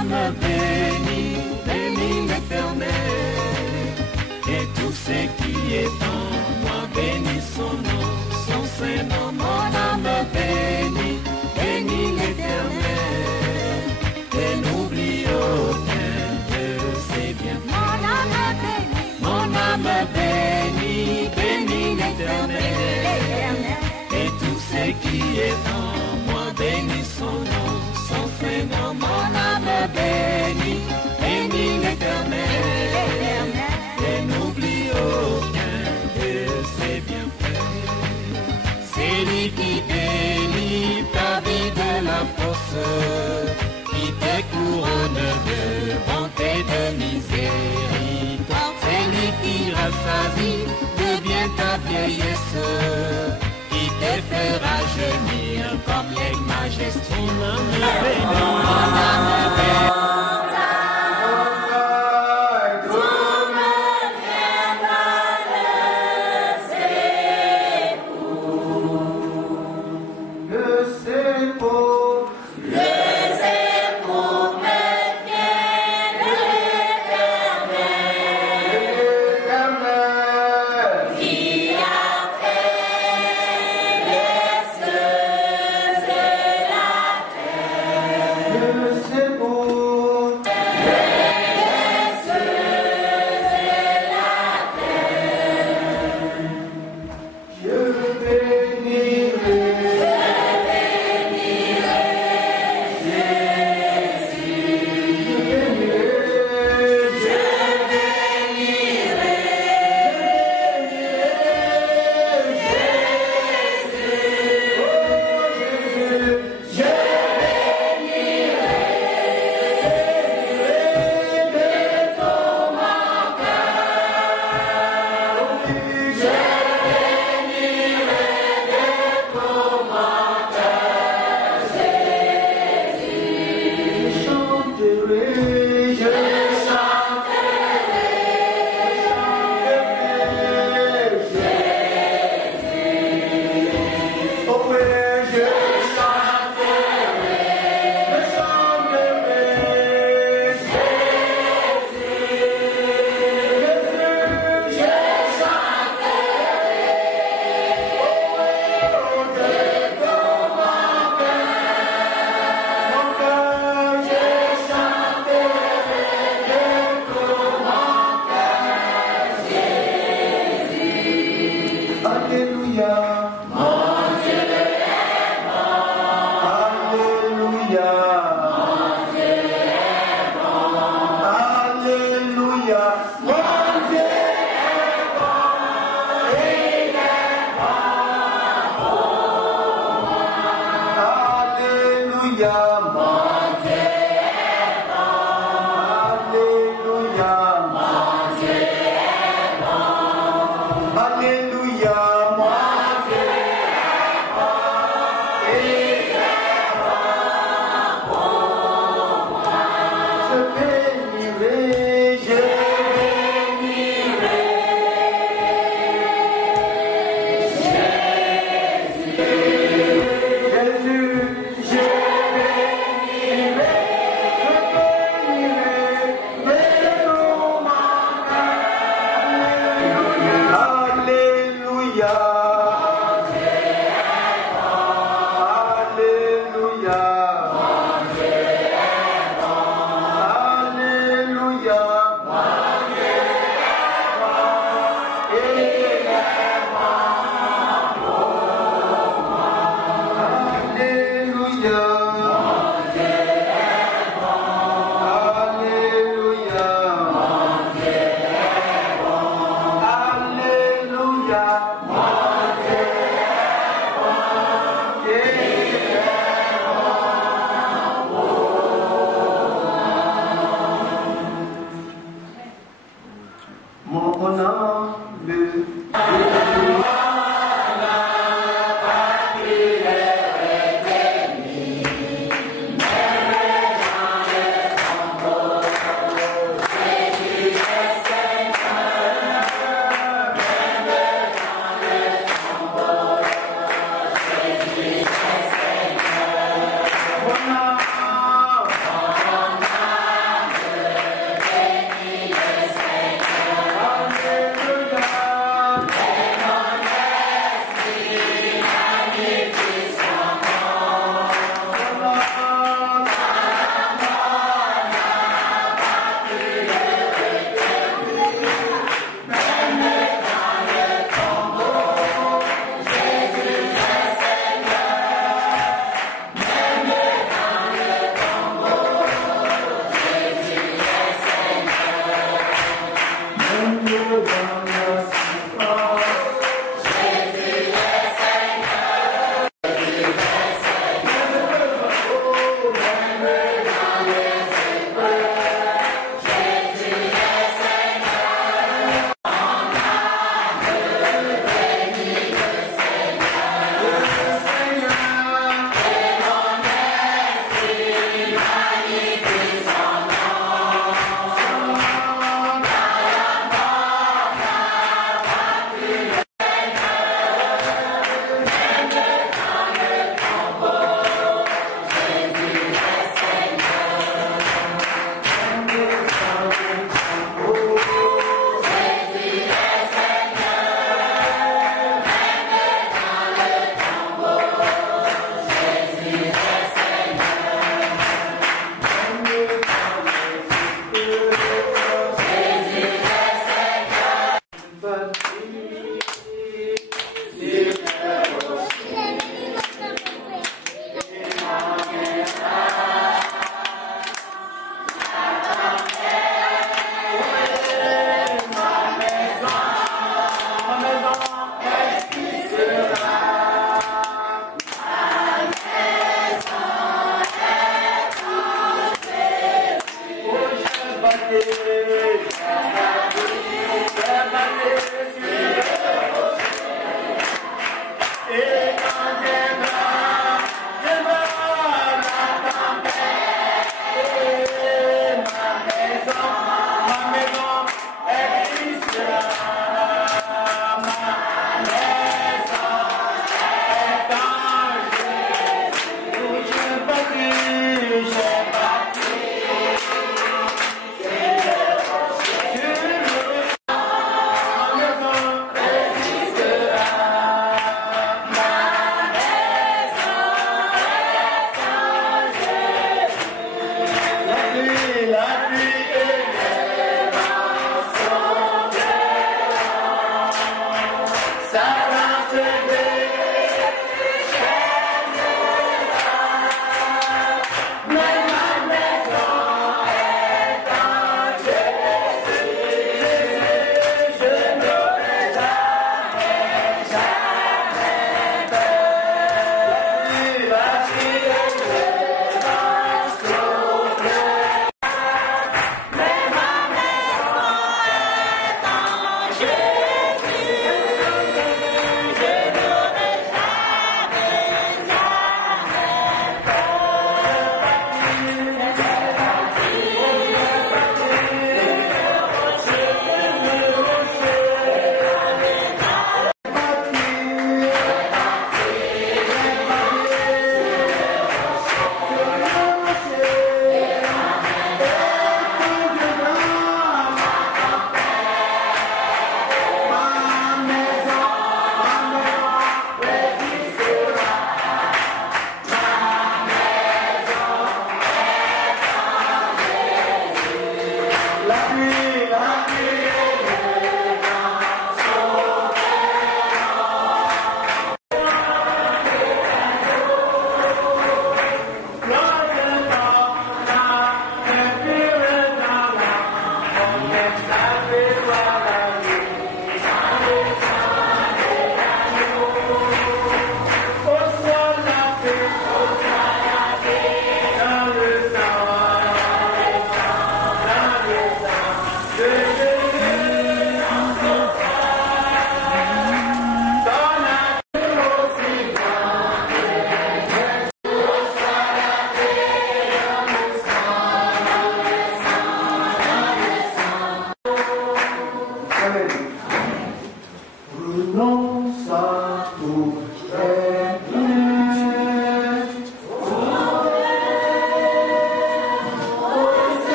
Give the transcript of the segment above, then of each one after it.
âme bénit, bénit l'Éternel. Et tout ce qui est en moi bénit son nom, son Saint-Nom. Mon âme bénit, bénit l'Éternel. Et n'oublie aucun de ses bienfaits. Mon âme bénit, bénit l'Éternel. Et tout ce qui est en moi bénit son nom, son Saint-Nom. Mon âme bénit, bénit l'Éternel. Et n'oublie aucun de ses bienfaits. C'est lui qui délivre ta vie de la force, qui te couronne de bonté et de miséricorde. C'est lui qui rassasie de bien ta vieillesse, qui te fera rajeunir comme les majestés. Mon âme bénit, mon âme bénit. Le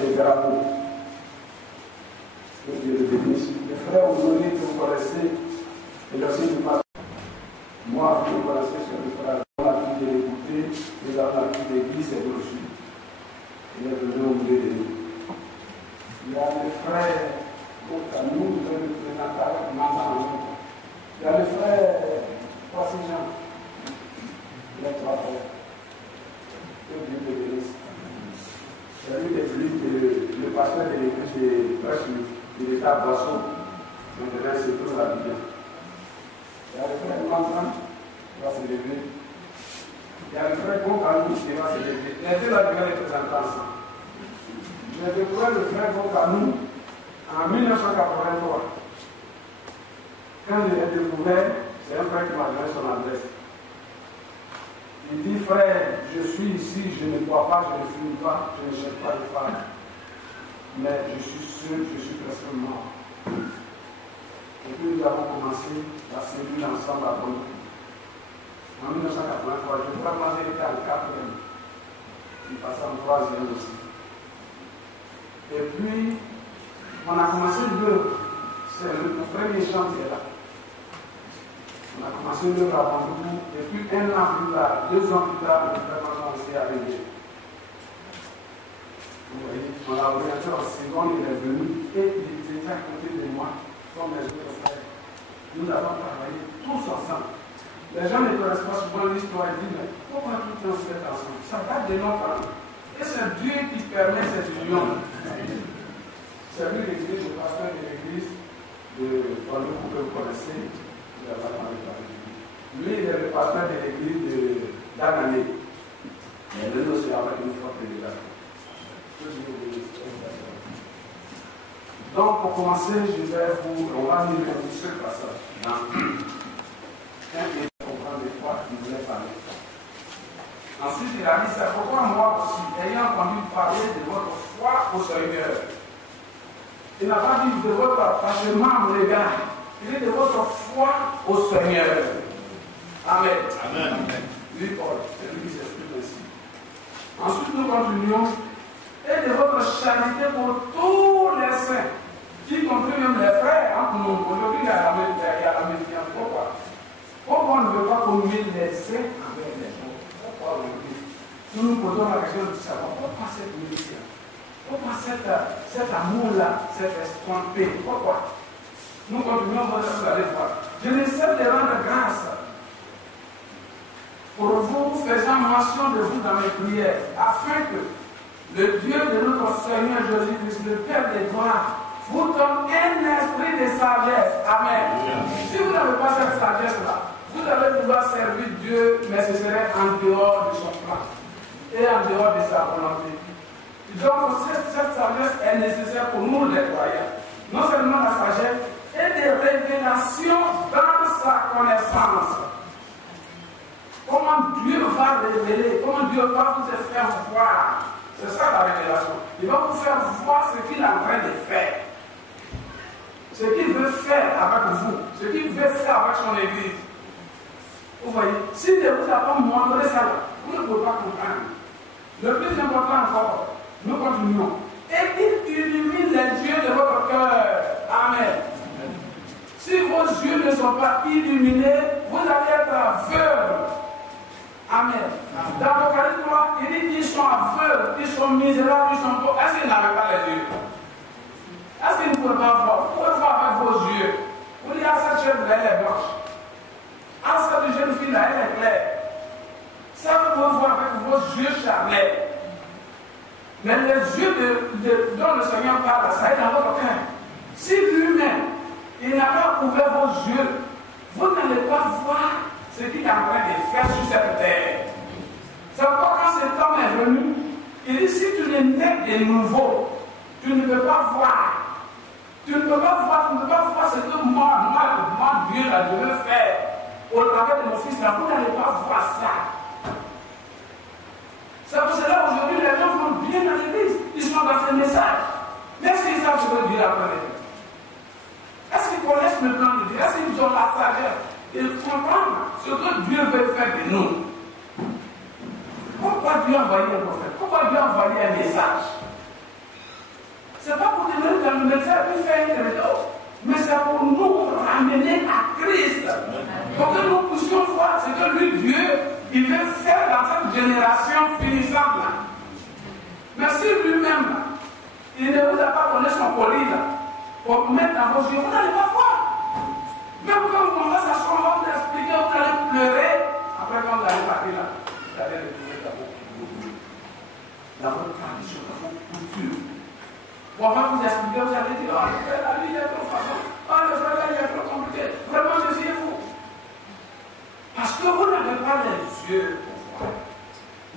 des Graveau. Que Dieu le bénisse. Les frères Honoré que vous connaissez, et aussi du pasteur. Moi, vous connaissez ce le frère. On a pu l'écouter, nous avons appris l'église et reçu. Il est venu au milieu de nous. Il y a des frères, donc à nous, nous devons présenter avec Manzan. Il y a le frère Poisson-Jean. Il a 3 frères. Que Dieu le bénisse. C'est lui qui est venu, le pasteur de l'église de Brest, de l'État Boisson. Donc, c'est tout la Bible. Il y a le frère Manzan qui va se lever. Il y a le frère Boncanou qui va se lever. Les deux là, ils les présenter ensemble. J'ai découvert le frère Boncanou en 1983. Quand je l'ai découvert, c'est un frère qui m'a donné son adresse. Il dit, frère, je suis ici, je ne bois pas, je ne fume pas, je ne cherche pas de femme. Mais je suis sûr, je suis presque mort. Et puis nous avons commencé la cellule ensemble à Bonne. En 1983, je crois que moi j'étais en 4e. Il passait en 3e aussi. Et puis, on a commencé l'œuvre. C'est le premier chant qui est là. On a commencé l'œuvre à Bandou. Et puis, 1 an plus tard, 2 ans plus tard, le frère Manzan aussi est arrivé. Vous voyez, on l'a orienté en seconde, il est venu et il était à côté de moi, comme les autres frères. Nous avons travaillé tous ensemble. Les gens ne connaissent pas souvent l'histoire et disent, mais pourquoi tout le temps vous êtes ensemble? Ça date de longtemps. Et c'est Dieu qui permet cette union. C'est lui l'église, le pasteur de l'église de Guadeloupe que vous connaissez. Lui, il est le pasteur de l'église d'Anané. Il est venu aussi avec une forte délégation. Donc, pour commencer, on va lire un seul passage. Comprendre de quoi il voulait parler. Ensuite, il a dit, c'est pourquoi moi aussi, ayant entendu parler de votre foi au Seigneur, il n'a pas dit de votre attachement à mon égard, il dit de votre foi au Seigneur. Amen. Amen. Lui, Paul, c'est lui qui s'exprime ainsi. Ensuite, nous continuons. Et de votre charité pour tous les saints, y compris même les frères entre nous. Aujourd'hui, il y a la méfiance. Pourquoi? Pourquoi on ne veut pas communier les saints avec les autres? Pourquoi aujourd'hui? Nous nous posons la question de savoir pourquoi cette méfiance? Pourquoi cet amour-là, cette estompée? Pourquoi? Nous continuons, vous allez voir. Je ne sais de rendre grâce pour vous, faisant mention de vous dans mes prières, afin que le Dieu de notre Seigneur Jésus-Christ, le Père des gloires, vous donne un esprit de sagesse. Amen. Si vous n'avez pas cette sagesse-là, vous allez vouloir servir Dieu, mais ce serait en dehors de son plan et en dehors de sa volonté. Donc, cette sagesse est nécessaire pour nous, les croyants. Non seulement la sagesse, et des révélations dans sa connaissance. Comment Dieu va révéler, comment Dieu va vous faire voir. C'est ça la révélation. Il va vous faire voir ce qu'il est en train de faire. Ce qu'il veut faire avec vous. Ce qu'il veut faire avec son église. Vous voyez, s'il ne vous a pas montré ça, vous ne pouvez pas comprendre. Le plus important encore, nous continuons. Et il illumine les yeux de votre cœur. Amen. Si vos yeux ne sont pas illuminés, vous allez être aveugles. Amen. Dans l'Apocalypse 3, il dit qu'ils sont aveugles, ils sont misérables, ils sont pauvres. Est-ce qu'ils n'avaient pas les yeux? Est-ce qu'ils ne pouvaient pas voir? Vous pouvez voir avec vos yeux. Vous dites, ah, cette chaise-là, elle est blanche. Ah, cette jeune fille-là, elle est claire. Ça, vous pouvez voir avec vos yeux charnels. Mais les yeux dont le Seigneur parle, ça est dans votre cœur. Si lui-même, il n'a pas ouvert vos yeux, vous n'allez pas voir ce qu'il est en train de faire sur cette terre. C'est pourquoi quand cet homme est venu, il dit, si tu n'es né de nouveau, tu ne peux pas voir. Tu ne peux pas voir ce que moi, Dieu, là, je veux faire au travers de mon fils, là, vous n'allez pas voir ça. C'est pour cela aujourd'hui, les gens vont bien dans l'église, ils sont dans ce message. Mais est-ce qu'ils savent ce que Dieu a fait? Est-ce qu'ils connaissent le plan de Dieu? Est-ce qu'ils ont la sagesse? Ils comprennent ce que Dieu veut faire de nous. Pourquoi Dieu a envoyé un prophète? Pourquoi Dieu a envoyé un message? Ce n'est pas pour demeurer dans le médecin et faire un credo, mais c'est pour nous ramener à Christ. Pour que nous puissions voir ce que lui, Dieu, il veut faire dans cette génération finissante là. Mais si lui-même, il ne vous a pas donné son colis là, pour mettre dans vos yeux, vous n'allez pas voir. Même quand vous allez s'asseoir, on va vous expliquer, vous allez pleurer. Après, quand vous allez partir là, vous allez retrouver dans votre tradition, dans votre culture. On va vous expliquer, vous allez dire, oh, le frère, la vie est trop facile. Oh, le frère, il est trop compliqué. Vraiment, méfiez-vous. Parce que vous n'avez pas les yeux pour voir.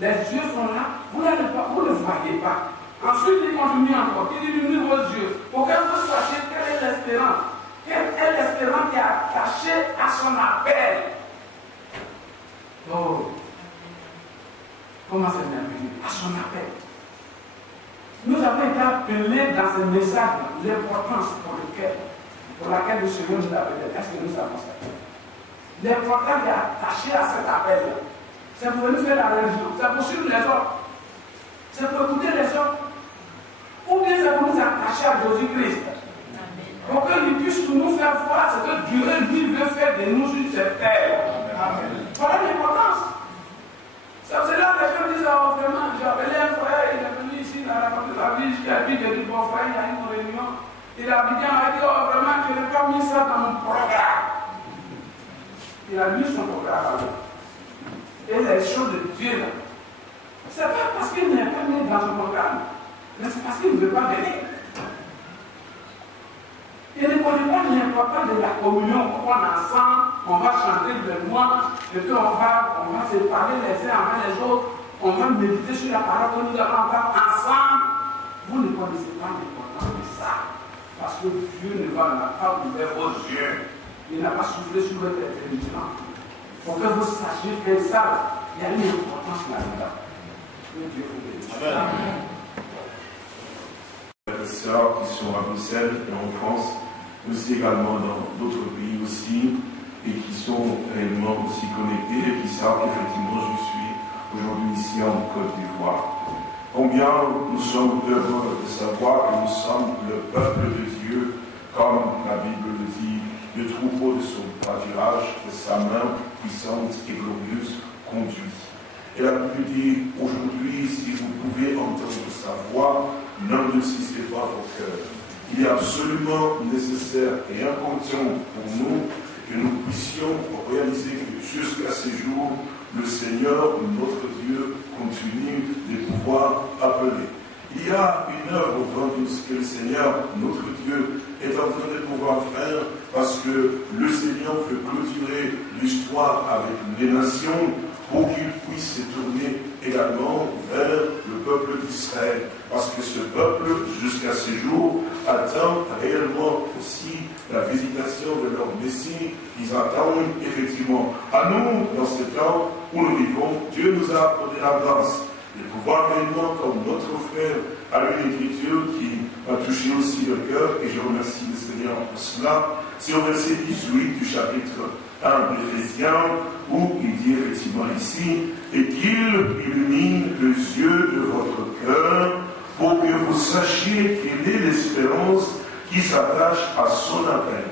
Les yeux sont là, vous ne voyez pas. Ensuite, il continue encore, il diminue vos yeux, pour que vous sachiez quelle est l'espérance. Quelle est l'espérance qui est attachée à son appel. Oh, comment c'est merveilleux, à son appel. Nous avons été appelés dans ce message l'importance pour laquelle le Seigneur nous a appelés. Est-ce que nous savons ça? L'importance qui est attachée à cet appel-là. C'est pour nous faire la religion, c'est pour suivre les autres, c'est pour écouter les autres, ou bien c'est pour nous attacher à Jésus-Christ. Pour qu'il puisse nous faire voir ce que Dieu lui veut faire de nous sur cette terre. Voilà l'importance. C'est là que les gens disent, oh, vraiment, j'ai appelé un frère, il est venu ici dans la ville, qui habite, il a dit, bon frère, il y a une réunion. Il a dit, oh, vraiment, je n'ai pas mis ça dans mon programme. Il a mis son programme avec. Et les choses de Dieu là. Ce n'est pas parce qu'il n'est pas mis dans son programme, mais c'est parce qu'il ne veut pas venir. Il ne connaît pas l'importance de la communion. On va ensemble, on va chanter le mois, et puis on va se parler les uns avec les autres, on va méditer sur la parole que nous allons avoir ensemble. Vous ne connaissez pas l'importance de ça, parce que Dieu n'a pas ouvert vos yeux. Il n'a pas soufflé sur votre intelligence. Pour que vous sachiez que ça, il y a une importance là-dedans. Dieu vous bénisse. Amen. Les sœurs qui sont à Bruxelles et en France, mais aussi également dans d'autres pays aussi, et qui sont réellement aussi connectés et qui savent qu'effectivement je suis aujourd'hui ici en Côte d'Ivoire. Combien nous sommes heureux de savoir que nous sommes le peuple de Dieu, comme la Bible le dit, le troupeau de son pâturage, de sa main puissante et glorieuse conduit. Et la Bible dit, aujourd'hui, si vous pouvez entendre sa voix, n'endurcissez pas vos cœurs. Il est absolument nécessaire et important pour nous que nous puissions réaliser que jusqu'à ce jour, le Seigneur, notre Dieu, continue de pouvoir appeler. Il y a une œuvre grandiose que le Seigneur, notre Dieu, est en train de pouvoir faire parce que le Seigneur veut clôturer l'histoire avec les nations pour qu'il puisse se tourner également vers le peuple d'Israël. Parce que ce peuple, jusqu'à ce jour, attend réellement aussi la visitation de leur Messie. Ils attendent effectivement. À nous, dans ce temps où nous vivons, Dieu nous a accordé la grâce de pouvoir réellement, comme notre frère a une écriture qui m'a touché aussi le cœur, et je remercie le Seigneur pour cela. C'est au verset 18 du chapitre 1 d'Éphésiens, où il dit effectivement ici, et qu'il illumine les yeux de votre cœur, pour que vous sachiez quelle est l'espérance qui s'attache à son appel.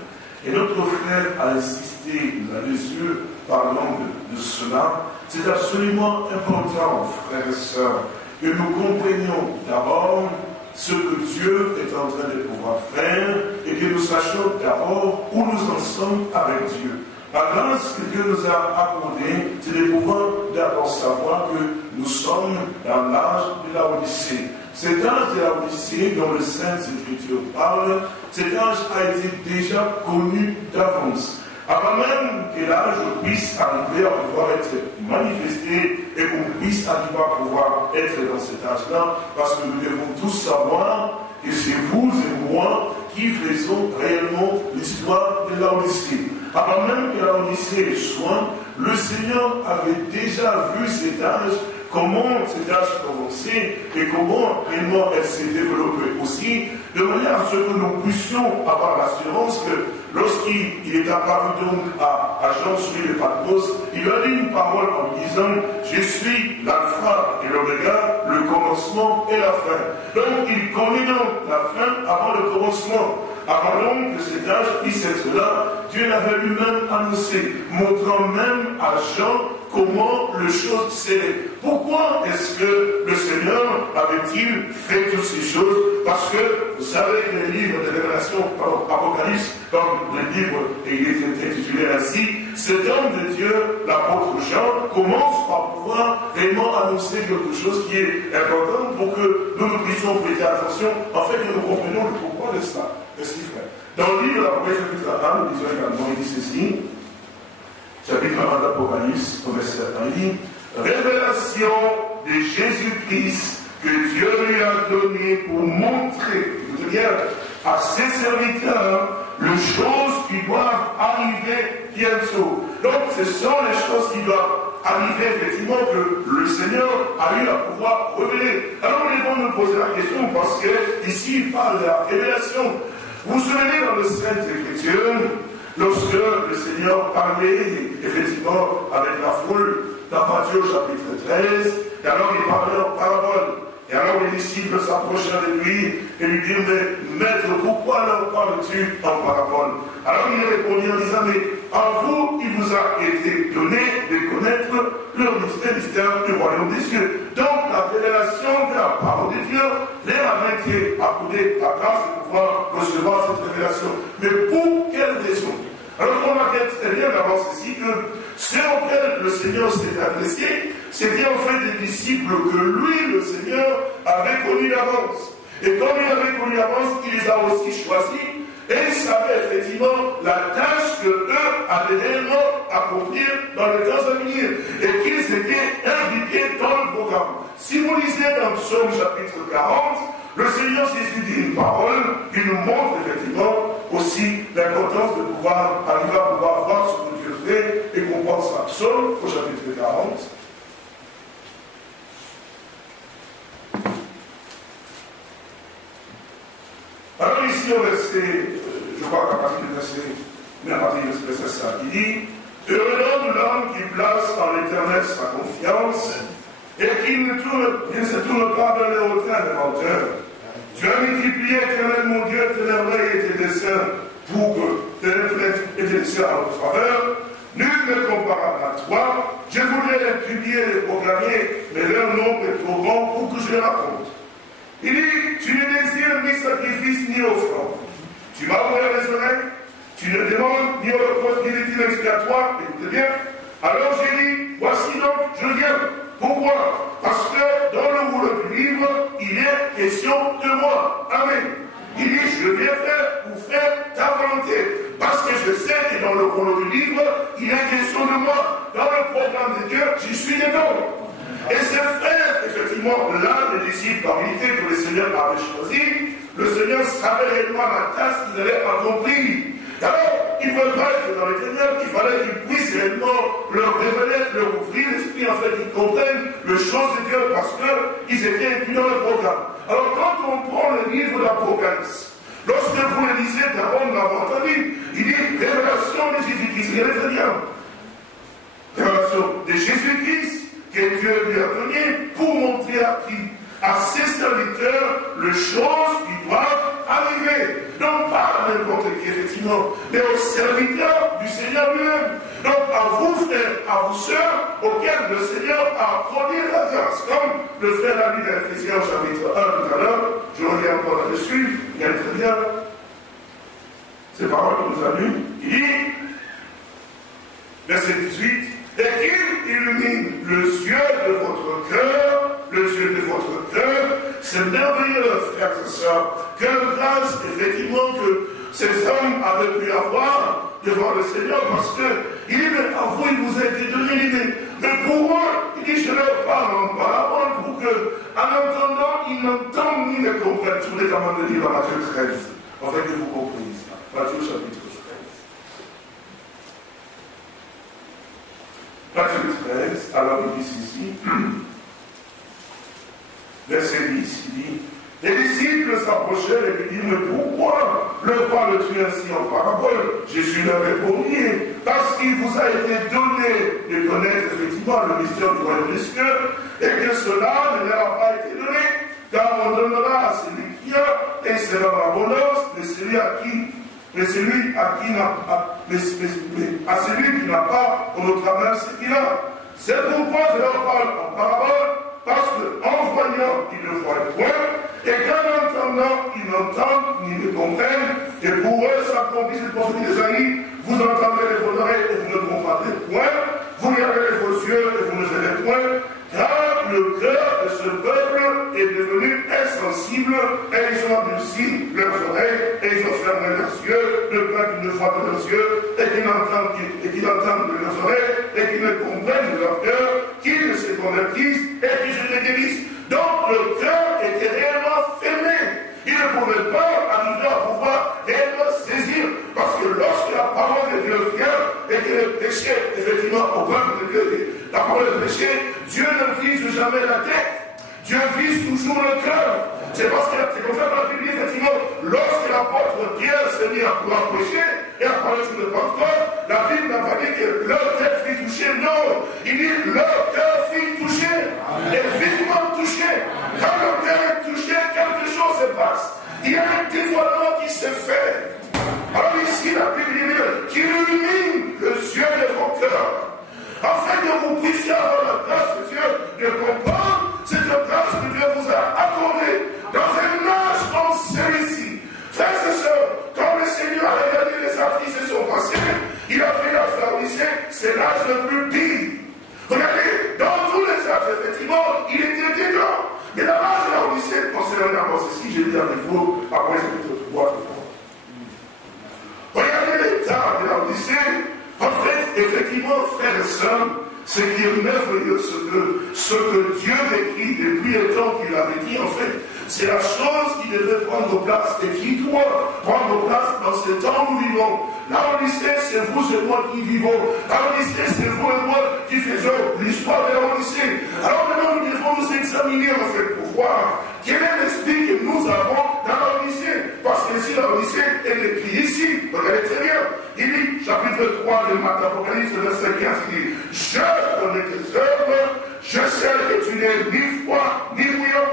Et notre frère a insisté là-dessus, parlant de cela. C'est absolument important, frères et sœurs, que nous comprenions d'abord ce que Dieu est en train de pouvoir faire et que nous sachions d'abord où nous en sommes avec Dieu. La grâce que Dieu nous a accordée, c'est de pouvoir d'abord savoir que nous sommes dans l'âge de la Odyssée. Cet âge de la Odyssée dont le Sainte Écriture parle, cet âge a été déjà connu d'avance. Avant même que l'âge puisse arriver à pouvoir être manifesté et qu'on puisse arriver à pouvoir être dans cet âge-là, parce que nous devons tous savoir que c'est vous et moi qui faisons réellement l'histoire de la Odyssée. Avant même que la Odyssée soit, le Seigneur avait déjà vu cet âge comment cette âge a commencé et comment réellement elle s'est développée aussi, de manière à ce que nous puissions avoir l'assurance que lorsqu'il est apparu donc à Jean sur le Patmos, il a dit une parole en disant « Je suis l'alpha et l'oméga, le commencement et la fin ». Donc il connaît donc la fin avant le commencement. Avant donc que cet âge puisse être là, Dieu l'avait lui-même annoncé, montrant même à Jean comment les choses seraient. Pourquoi est-ce que le Seigneur avait-il fait toutes ces choses? Parce que, vous savez que les livres de Révélation, Apocalypse, comme le livre, et il est intitulé ainsi, cet homme de Dieu, l'apôtre Jean, commence par pouvoir réellement annoncer quelque chose qui est important pour que nous puissions prêter attention, en fait, que nous comprenions le pourquoi de cela. Dans le livre de l'Apocalypse, chapitre 1, nous disons également, il dit ceci, chapitre 1 de l'Apocalypse, au verset 1, il dit révélation de Jésus-Christ que Dieu lui a donné pour montrer, à ses serviteurs les choses qui doivent arriver bientôt. Donc, ce sont les choses qui doivent arriver, effectivement, que le Seigneur a eu à pouvoir révéler. Alors, nous devons nous poser la question, parce que ici, il parle de la révélation. Vous vous souvenez dans le Sainte Écriture, lorsque le Seigneur parlait, effectivement, avec la foule, dans Matthieu chapitre 13, et alors il parlait en parabole. Et alors les disciples s'approchèrent de lui et lui dirent, mais maître, pourquoi leur parles-tu en parabole? Alors il répondit en disant, mais à vous, il vous a été donné de connaître le mystère du royaume des cieux. Donc la révélation de la parole de Dieu leur avait été accordée la grâce de pouvoir recevoir cette révélation. Mais pour quelle raison? Alors on remarque très bien d'avance ici que ceux auxquels le Seigneur s'est adressé, c'était en fait des disciples que lui, le Seigneur, avait connus d'avance. Et comme il avait connus d'avance, il les a aussi choisis et il savait effectivement la tâche qu'eux allaient réellement accomplir dans les temps à venir et qu'ils étaient impliqués dans le programme. Si vous lisez dans Psaume chapitre 40, le Seigneur Jésus dit une parole qui nous montre effectivement aussi l'importance de pouvoir arriver à pouvoir voir ce que Dieu fait et qu'on pense à Psaume au chapitre 40. Alors ici au verset, je crois qu'à partir du verset, mais à partir du verset 5, il dit « Heureux l'homme qui place en l'Éternel sa confiance et qui ne se tourne pas vers les hautains des menteurs. Tu as multiplié, Éternel mon Dieu, tes merveilles et tes desseins pour que tes desseins à notre faveur. Nul n'est comparable à toi. Je voudrais les publier et les proclamer, mais leur nombre est trop grand pour que je les raconte. Il dit, tu ne désires ni sacrifice ni offrande. Tu m'as ouvert les oreilles, tu ne demandes ni holocauste ni litige expiatoire, écoutez bien. Alors j'ai dit, voici donc, je viens. Pourquoi? Parce que dans le rouleau du livre, il est question de moi. Amen. Il dit, je viens pour faire ta volonté. Parce que je sais que dans le rouleau du livre, il est question de moi. Dans le programme de Dieu, j'y suis dedans. Et ces frères, effectivement, là, les disciples parmi que le Seigneur avait choisi, le Seigneur savait réellement la tâche qu'ils allaient accomplir. Alors, il ne veut pas être dans les ténèbres, il fallait qu'ils puissent réellement leur révéler, leur ouvrir l'esprit, en fait, qu'ils comprennent les choses de Dieu, parce qu'ils étaient inclus dans le programme. Alors, quand on prend le livre d'Apocalypse, lorsque vous le lisez, d'abord, nous l'avons entendu, il dit révélation de Jésus-Christ. Regardez très bien. Révélation de Jésus-Christ que Dieu lui a donné pour montrer à qui? À ses serviteurs les choses qui doivent arriver. Non pas à n'importe qui, effectivement, mais aux serviteurs du Seigneur lui-même. Donc à vous, frères, à vous, sœurs, auxquels le Seigneur a accordé la grâce. Comme le frère l'a dit dans Ephésiens chapitre 1 tout à l'heure, je reviens encore là-dessus, il y a très bien ces paroles que nous avons lues. Il dit, verset 18, et qu'il illumine les yeux de votre cœur, les yeux de votre cœur, c'est merveilleux, frères et sœurs, quelle grâce, effectivement, que ces hommes avaient pu avoir devant le Seigneur, parce que, il dit, mais à vous, il vous a été donné, mais pour eux, il dit, je leur parle en parabole, pour que, en entendant, ils n'entendent ni ne comprennent. Je voulais quand même lire dans Matthieu 13, en fait, que vous compreniez ça. Matthieu chapitre 13. Matthieu 13, alors il dit ici, Les disciples s'approchèrent et lui dirent, mais pourquoi le parles-tu ainsi en parabole? Jésus leur répondit, parce qu'il vous a été donné de connaître effectivement le mystère du royaume des cieux, et que cela ne leur a pas été donné, car on donnera à celui qui a, et c'est leur abondance, mais celui qui n'a pas, on notera même ce qu'il a. C'est pourquoi je leur parle en parabole, parce qu'en voyant, ils ne voient point, et qu'en entendant, ils n'entendent ni ne comprennent, et pour eux s'accomplit cette prophétie d'Ésaïe, vous entendrez vos oreilles et vous ne comprendrez point, vous regarderez vos yeux et vous ne verrez point, car le cœur de ce peuple est devenu insensible, et ils ont endurci leurs oreilles, et ils ont fermé leurs yeux, de peur qu'ils ne voient de leurs yeux, et qu'ils n'entendent de leurs oreilles, et qu'ils ne comprennent de leur cœur, qu'ils ne se convertissent, et qu'ils se guérissent. Donc le cœur était réellement fermé. Il ne pouvait pas arriver à pouvoir réellement saisir, parce que lorsque la parole de Dieu vient, et que le péché, effectivement, au peuple de Dieu, la parole de péché, Dieu ne vise jamais la tête. Dieu vise toujours le cœur. C'est parce que c'est comme ça que la Bible dit, effectivement, lorsque l'apôtre Pierre s'est mis à pouvoir prêcher et à parler sur le Pentecôte, la Bible n'a pas dit que leur tête fut touchée, non. Il dit leur cœur fut touché, et vivement touché. Quand le cœur est touché, quelque chose se passe. Il y a un dévoilement qui se fait. Alors ici, la Bible dit qui illumine le yeux de vos cœurs, afin que vous puissiez avoir la grâce de Dieu de comprendre cette grâce que Dieu vous a accordée dans un âge comme celui-ci. Frères et sœurs, quand le Seigneur a regardé les actes qui se sont passés, il a fait la Pharisée, c'est l'âge le plus pire. Regardez, dans tous les âges, effectivement, il était dedans. Mais dans l'âge de la Odyssée, concernant d'abord ceci, je dis avec vous, après je vais te voir. Regardez l'état de la Odyssée. En fait, effectivement, frères et sœurs, ce qui est merveilleux, ce que Dieu décrit depuis le temps qu'il avait dit, en fait, c'est la chose qui devait prendre place et qui doit prendre place dans ce temps où nous vivons. La Odyssée, c'est vous et moi qui vivons. La Odyssée, c'est vous et moi qui faisons l'histoire de la Odyssée. Alors maintenant, nous devons nous examiner, en fait, pour voir quel est l'esprit que nous avons dans la Odyssée. Parce que si la Odyssée est écrite ici, regardez très bien, il dit, chapitre 3 de l'Apocalypse, verset 15, il dit, je connais tes œuvres, je sais que tu n'es ni froid ni bouillant.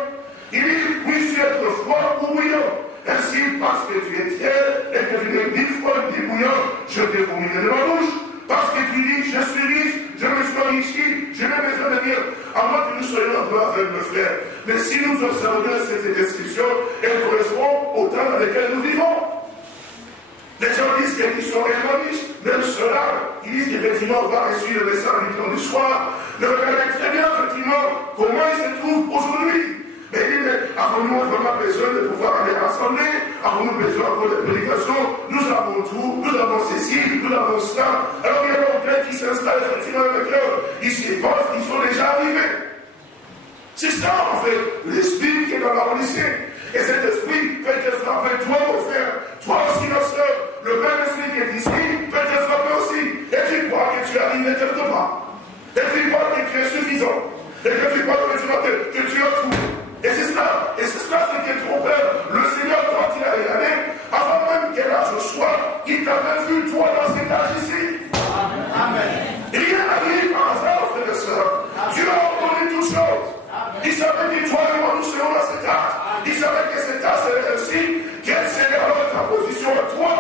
Il dit, puisses-tu être froid ou bouillant? Ainsi, parce que tu es tiède et que tu n'es ni froid ni bouillant, je t'ai vominé de ma bouche. Parce que tu dis, je suis riche, je me suis enrichi, je n'ai besoin de rien, à moins que nous soyons en droit avec mes frères. Mais si nous observons cette description, elle correspond au temps dans lequel nous vivons. Les gens disent qu'ils sont réellement riches, même ceux-là, ils disent qu'effectivement, on va reçu le message du temps du soir. Mais regardez très bien, effectivement, comment ils se trouvent aujourd'hui. Mais il dit, mais avons-nous vraiment besoin de pouvoir aller rassembler? Avons-nous besoin pour les prédications? Nous avons tout, nous avons ceci, nous avons cela. Alors il y a d'autres qui s'installent effectivement dans le cœur. Ils se pensent qu'ils sont déjà arrivés. C'est ça, en fait, l'esprit qui est dans la Odyssée. Et cet esprit peut te frapper, toi, mon frère, toi aussi, ma soeur. Le même esprit qui est ici peut te frapper aussi. Et tu crois que tu es arrivé quelque part. Et tu crois que tu es suffisant. Et que tu crois que tu as tout. Et c'est cela ce qui est trompeur. Le Seigneur, quand il a regardé, avant même quel âge je sois, il t'avait vu, toi, dans cet âge ici. Amen. Rien n'arrive par hasard, frères et sœurs. Dieu a ordonné toutes choses. Il savait que toi et moi, nous serons dans cet âge. Il savait que cet âge serait ainsi. Quelle serait alors ta position à toi?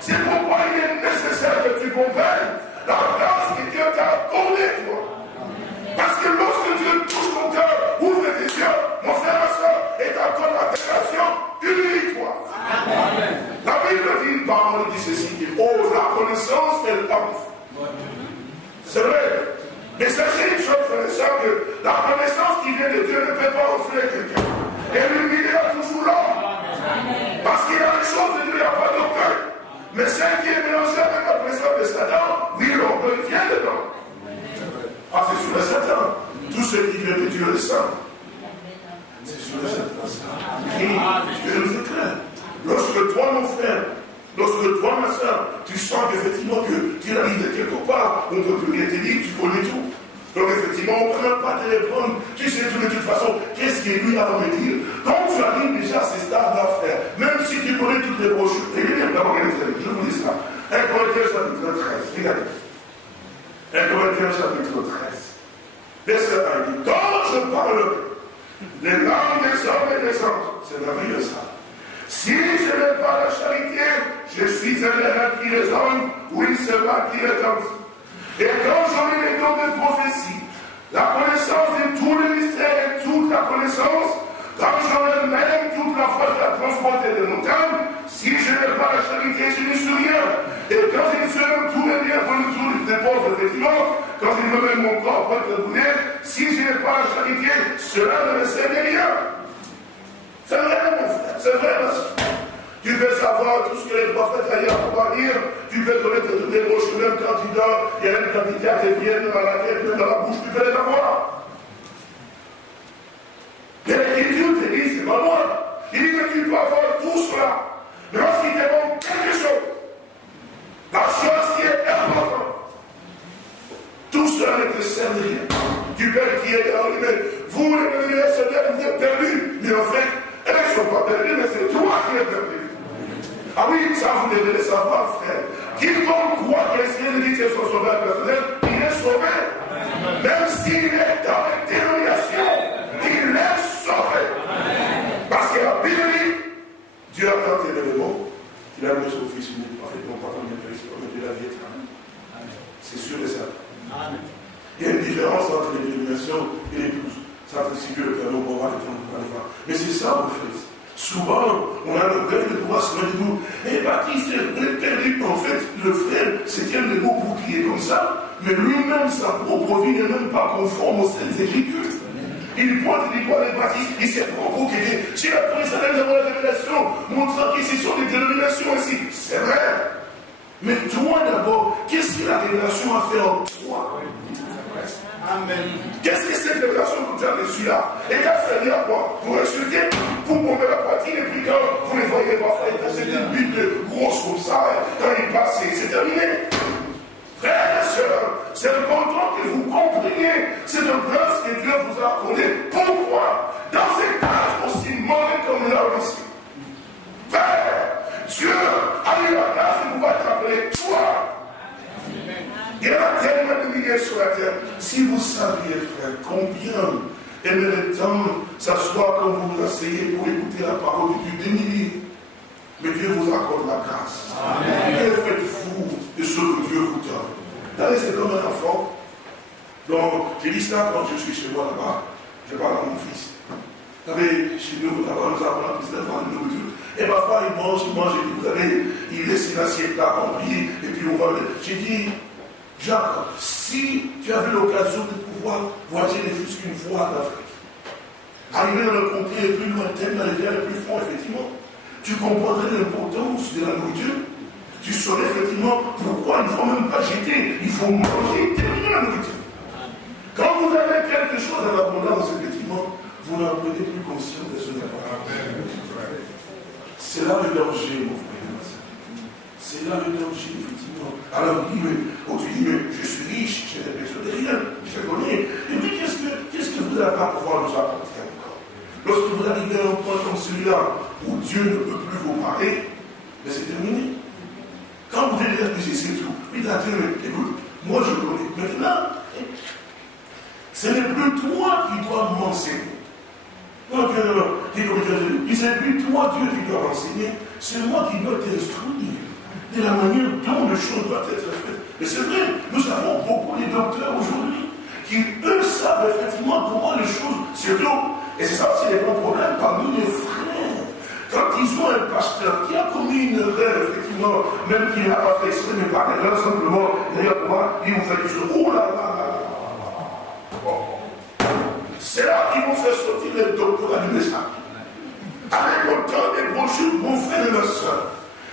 C'est pourquoi il est nécessaire que tu comprennes la grâce que Dieu t'a accordée, toi. Parce que lorsque Dieu touche ton cœur, ouvre tes yeux, mon frère, ma soeur, et t'accorde la déclaration, humilie-toi. La Bible dit, une parole dit ceci, dit, oh, la connaissance, elle offre. C'est vrai. Mais sachez une chose, frère et sœur, que la connaissance qui vient de Dieu ne peut pas offrir quelqu'un. Et l'humilité est toujours là. Parce qu'il y a une chose de Dieu, il n'y a pas d'orgueil. Mais celle qui est mélangée avec la connaissance de Satan, oui, l'orgueil vient dedans. Ah, c'est sur le Satan. Tout ce qui vient de Dieu est saint. C'est sur le Satan. Oui, Dieu nous éclaire. Lorsque toi, mon frère, lorsque toi, ma soeur, tu sens effectivement que tu arrives de quelque part, on ne peut plus rien te dire, tu connais tout. Donc effectivement, on ne peut même pas te répondre. Tu sais tout de toute façon, qu'est-ce que lui a à me dire? Quand tu arrives déjà à ces stades-là, frère, même si tu connais toutes les brochures, je vous dis ça. 1 Corinthiens chapitre 13, regardez. 1 Corinthiens chapitre 13. Verset 1 dit, quand je parle les langues des hommes et des anges, c'est merveilleux ça. Si je n'ai pas la charité, je suis un erreur qui résonne, oui, c'est là qui retentit. Et quand j'aurai les dons de prophétie, la connaissance de tous les mystères et toute la connaissance, quand j'aurai même toute la force de la transporter des montagnes, si je n'ai pas la charité, je ne suis rien. Et quand je ne suis même tous les biens pour le tour des pauvres, effectivement, quand je veux même mon corps pour être brûlé, si je n'ai pas la charité, cela ne me sert de rien. C'est vrai, mon frère, c'est vrai, monsieur. Tu veux savoir tout ce que les prophètes ailleurs pour dire, tu peux connaître toutes les broches, même quand tu dors, il y a une quantité qui viennent dans la tête, même dans la bouche, tu peux les avoir. Mais l'Écriture te dit, c'est pas moi. Il dit que tu dois avoir tout cela. Mais lorsqu'il te manque quelque chose, la chose qui est importante, tout cela ne te sert de rien. Du Père qui est dans lui-même. Vous, les universitaires, vous êtes perdus. Mais en fait, elles ne sont pas perdues, mais c'est toi qui es perdu. Ah oui, ça vous devez le savoir, frère. Quiconque croit que le Seigneur dit que c'est son sauveur personnel, il est sauvé. Même s'il est dans la dénomination, il est sauvé. Parce que la Bible dit, Dieu a tant aimé le monde qu'il a donné son Fils unique. En fait, non pas tant bien Christ, mais Dieu la vie éternelle. C'est sûr et certain. Il y a une différence entre les dénominations et les douze. C'est entre si Dieu le Père, on va voir les temps, on va les voir. Mais c'est ça, en fait. Souvent, on a l'orgueil de pouvoir se mettre debout. Et Baptiste est perdu. En fait, le frère se tient debout pour crier comme ça, mais lui-même, sa propre vie n'est même pas conforme aux Saintes Écritures. Il pointe, il dit quoi, les baptistes, il s'est provoqué. J'ai la première année d'avoir la révélation, montrant qu'ici sont des dénominations ici. C'est vrai. Mais toi d'abord, qu'est-ce que la révélation a fait en toi? Amen. Qu'est-ce que cette révélation que tu as reçue là? Et qu'a servi à quoi? Pour insulter, pour bomber la poitrine, et puis quand vous les voyez parfois, c'est une Bible grosse comme ça, quand il passe, c'est terminé. Frères et sœurs, c'est important que vous compreniez cette grâce que Dieu vous a accordée. Pourquoi? Dans cet âge aussi mauvais comme là aussi. Frère, Dieu a eu la grâce de pouvoir t'appeler toi. Il y en a tellement de milliers sur la terre. Si vous saviez, frère, combien aimerait le temps s'asseoir quand vous vous asseyez pour écouter la parole de Dieu, des milliers. Mais Dieu vous accorde la grâce. Que faites-vous de ce que Dieu vous donne? Là, c'est comme un enfant. Donc, j'ai dit ça quand je suis chez moi là-bas. Je parle à mon fils. Vous savez, chez nous, là-bas, nous avons la piste de nourriture. Et parfois, il mange, et vous savez, il laisse une assiette là remplie, et puis on va. J'ai dit, Jacques, si tu avais l'occasion de pouvoir voyager ne fût-ce qu'une fois en Afrique, arriver dans le contrée les plus lointaines, dans les terres les plus fronts, effectivement, tu comprendrais l'importance de la nourriture. Tu saurais effectivement pourquoi il ne faut même pas jeter, il faut manger et terminer la nourriture. Quand vous avez quelque chose en abondance, effectivement, vous n'en prenez plus conscience de ce n'est pas. C'est là le danger, mon frère. C'est là le danger, effectivement. Alors, tu dis, mais je suis riche, j'ai l'impression de rien, je connais. Et puis, qu'est-ce que vous n'allez pas pouvoir nous apporter encore? Lorsque vous arrivez à un point comme celui-là, où Dieu ne peut plus vous parler, mais c'est terminé. Quand vous allez dire que c'est tout, il a dit, écoute, moi je connais. Maintenant, ce n'est plus toi qui dois m'enseigner. Non, ce n'est plus toi, Dieu, qui dois m'enseigner, c'est moi qui dois t'instruire de la manière dont les choses doivent être faites. Mais c'est vrai, nous avons beaucoup de docteurs aujourd'hui qui, eux, savent effectivement comment les choses se trouvent. Et c'est ça aussi les grands problèmes parmi les frères. Quand ils ont un pasteur qui a commis une erreur, effectivement, même qu'il n'a pas fait exprès, mais par erreur, simplement, d'ailleurs, moi, il vous fait du chose. Oh là là là là. C'est là qu'ils vont faire sortir les doctorats du message. Avec autant de brochures, mon frère et ma soeur.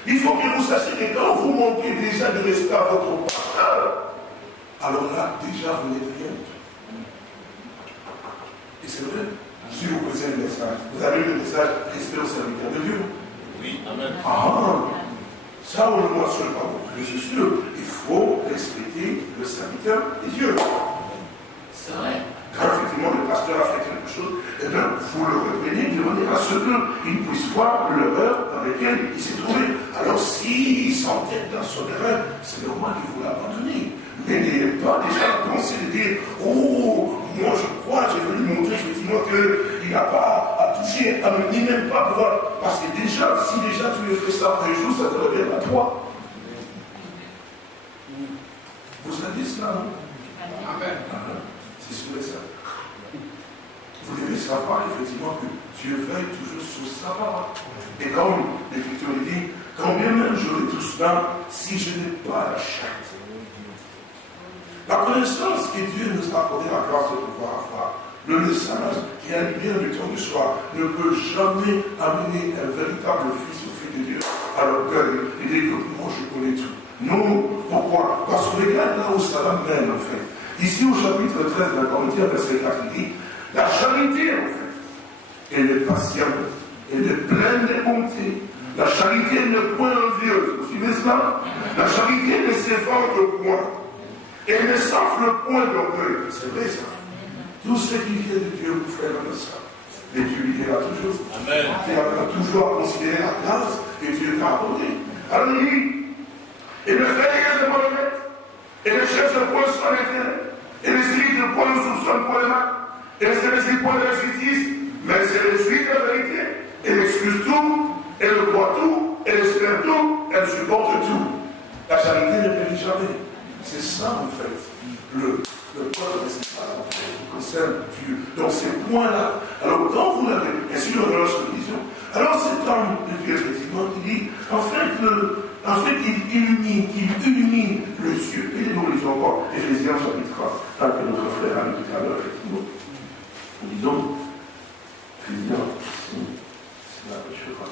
Il faut que vous sachiez que quand vous manquez déjà de respect à votre pasteur, alors là, déjà, vous n'êtes rien. Et c'est vrai. Si vous connaissez le message, vous avez le message respect au serviteur de Dieu. Oui, amen. Ah, ça, on ne le mentionne pas. Je suis sûr, il faut respecter le serviteur de Dieu. C'est vrai. Quand effectivement le pasteur a fait quelque chose, eh bien, vous le reprenez de manière à ce qu'il puisse voir l'erreur dans laquelle il s'est trouvé. Alors s'il s'entête dans son erreur, c'est normal qu'il faut l'abandonner. Mais n'ayez pas déjà pensé de dire, oh, moi je crois, j'ai voulu montrer effectivement qu'il n'a pas à toucher, à ni même pas pouvoir. Parce que déjà, si déjà tu lui fais ça un jour, ça te revient à toi. Vous savez cela, non? Amen. C'est sûr et ça. Vous devez savoir effectivement que Dieu veille toujours sur sa parole. Et comme l'Écriture dit, quand bien même j'aurai tout cela, si je n'ai pas la chatte. La connaissance que Dieu nous a accordée la grâce de pouvoir avoir, le message qui a bien du temps du soir, ne peut jamais amener un véritable fils au fils de Dieu à l'orgueil et dire que moi je connais tout. Non, pourquoi? Parce que regarde là où ça l'amène en fait. Ici au chapitre 13 de la Corinthiens, verset 4, il dit, la charité en fait, elle est patiente, elle est pleine de bonté. La charité n'est point envieuse. Vous suivez cela? La charité ne s'effondre point. Elle ne s'enfle point d'orgueil. C'est vrai ça. Tout ce qui vient de Dieu vous fait comme ça. Et tu lui diras toujours. Amen. Tu as toujours à considérer la grâce et Dieu t'a accordé. Alors il dit, et ne fait rien de mauvais, et ne cherche point son intérêt, et ne s'irrite point, ne soupçonne point le mal, et ne se résigne point de la justice, mais se réjouit de la vérité, et excuse tout, et le croit tout, et espère tout, elle supporte tout. La charité ne périt jamais. C'est ça en fait, le peuple principal en fait, qui concerne Dieu. Dans ces points-là, alors quand vous l'avez, bien sûr, dans notre religion, alors cet homme de Dieu, effectivement, qui dit, en fait, il illumine le ciel. Et nous lisons encore Éphésiens chapitre 1, que notre frère a lu tout à l'heure, effectivement. Nous disons, Éphésiens, c'est là, je crois que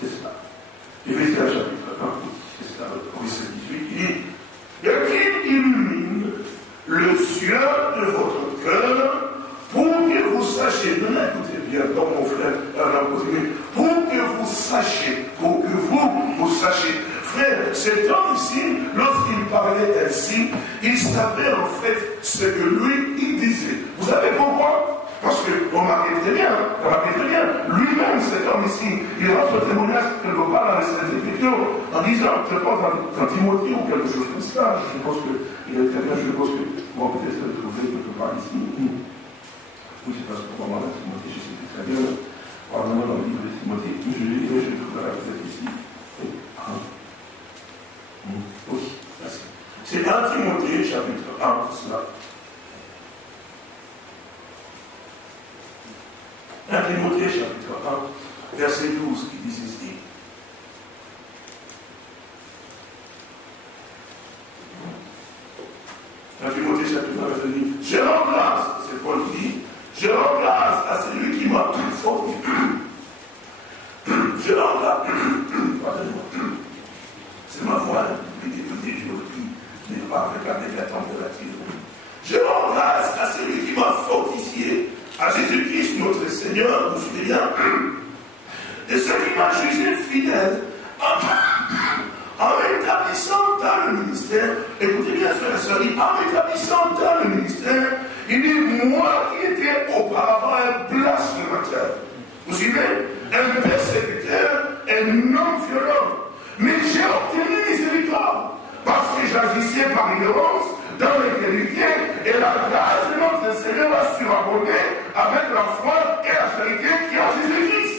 c'est ça. Éphésiens chapitre 1, c'est ça, verset 18, il dit, et qu'il illumine le ciel de votre cœur pour que vous sachiez, maintenant écoutez bien, comme mon frère l'a posé, pour que vous sachiez, frère, cet homme ici, lorsqu'il parlait ainsi, il savait en fait ce que lui, il disait. Vous savez pourquoi? Parce que, remarquez très bien, lui-même, cet homme ici, il rend ce témoignage quelque part dans les Saintes Écritures, en disant, je pense dans Timothée ou quelque chose comme ça, je pense qu'il est très bien, je pense que, bon, peut-être le trouver quelque part ici. Oui, c'est parce que pour moi, Timothée, je sais plus très bien, probablement dans le livre de Timothée, je trouverai peut-être ici. Oui, c'est 1 Timothée, chapitre 1, c'est cela. 1 Timothée, chapitre 1, verset 12, qui dit ceci. Timothée, chapitre 1, verset 12. Je rends grâce, c'est Paul qui dit, je rends grâce à celui qui m'a fortifié. Je rends grâce. Pardonnez-moi. C'est ma voix, qui dit tous les jours, qui n'est pas avec la température. Je rends grâce à celui qui m'a fortifié, à Jésus-Christ, notre Seigneur, vous souvenez bien, de ce qui m'a jugé fidèle en m'établissant dans le ministère. Écoutez bien, frère et sœurs, en m'établissant dans le ministère, il dit, moi qui étais auparavant un blasphémateur, vous suivez, un persécuteur, un homme violent, mais j'ai obtenu miséricorde parce que j'agissais par ignorance dans l'intégrité et la grâce de notre Seigneur a surabondé avec la foi et la charité qui est en Jésus-Christ.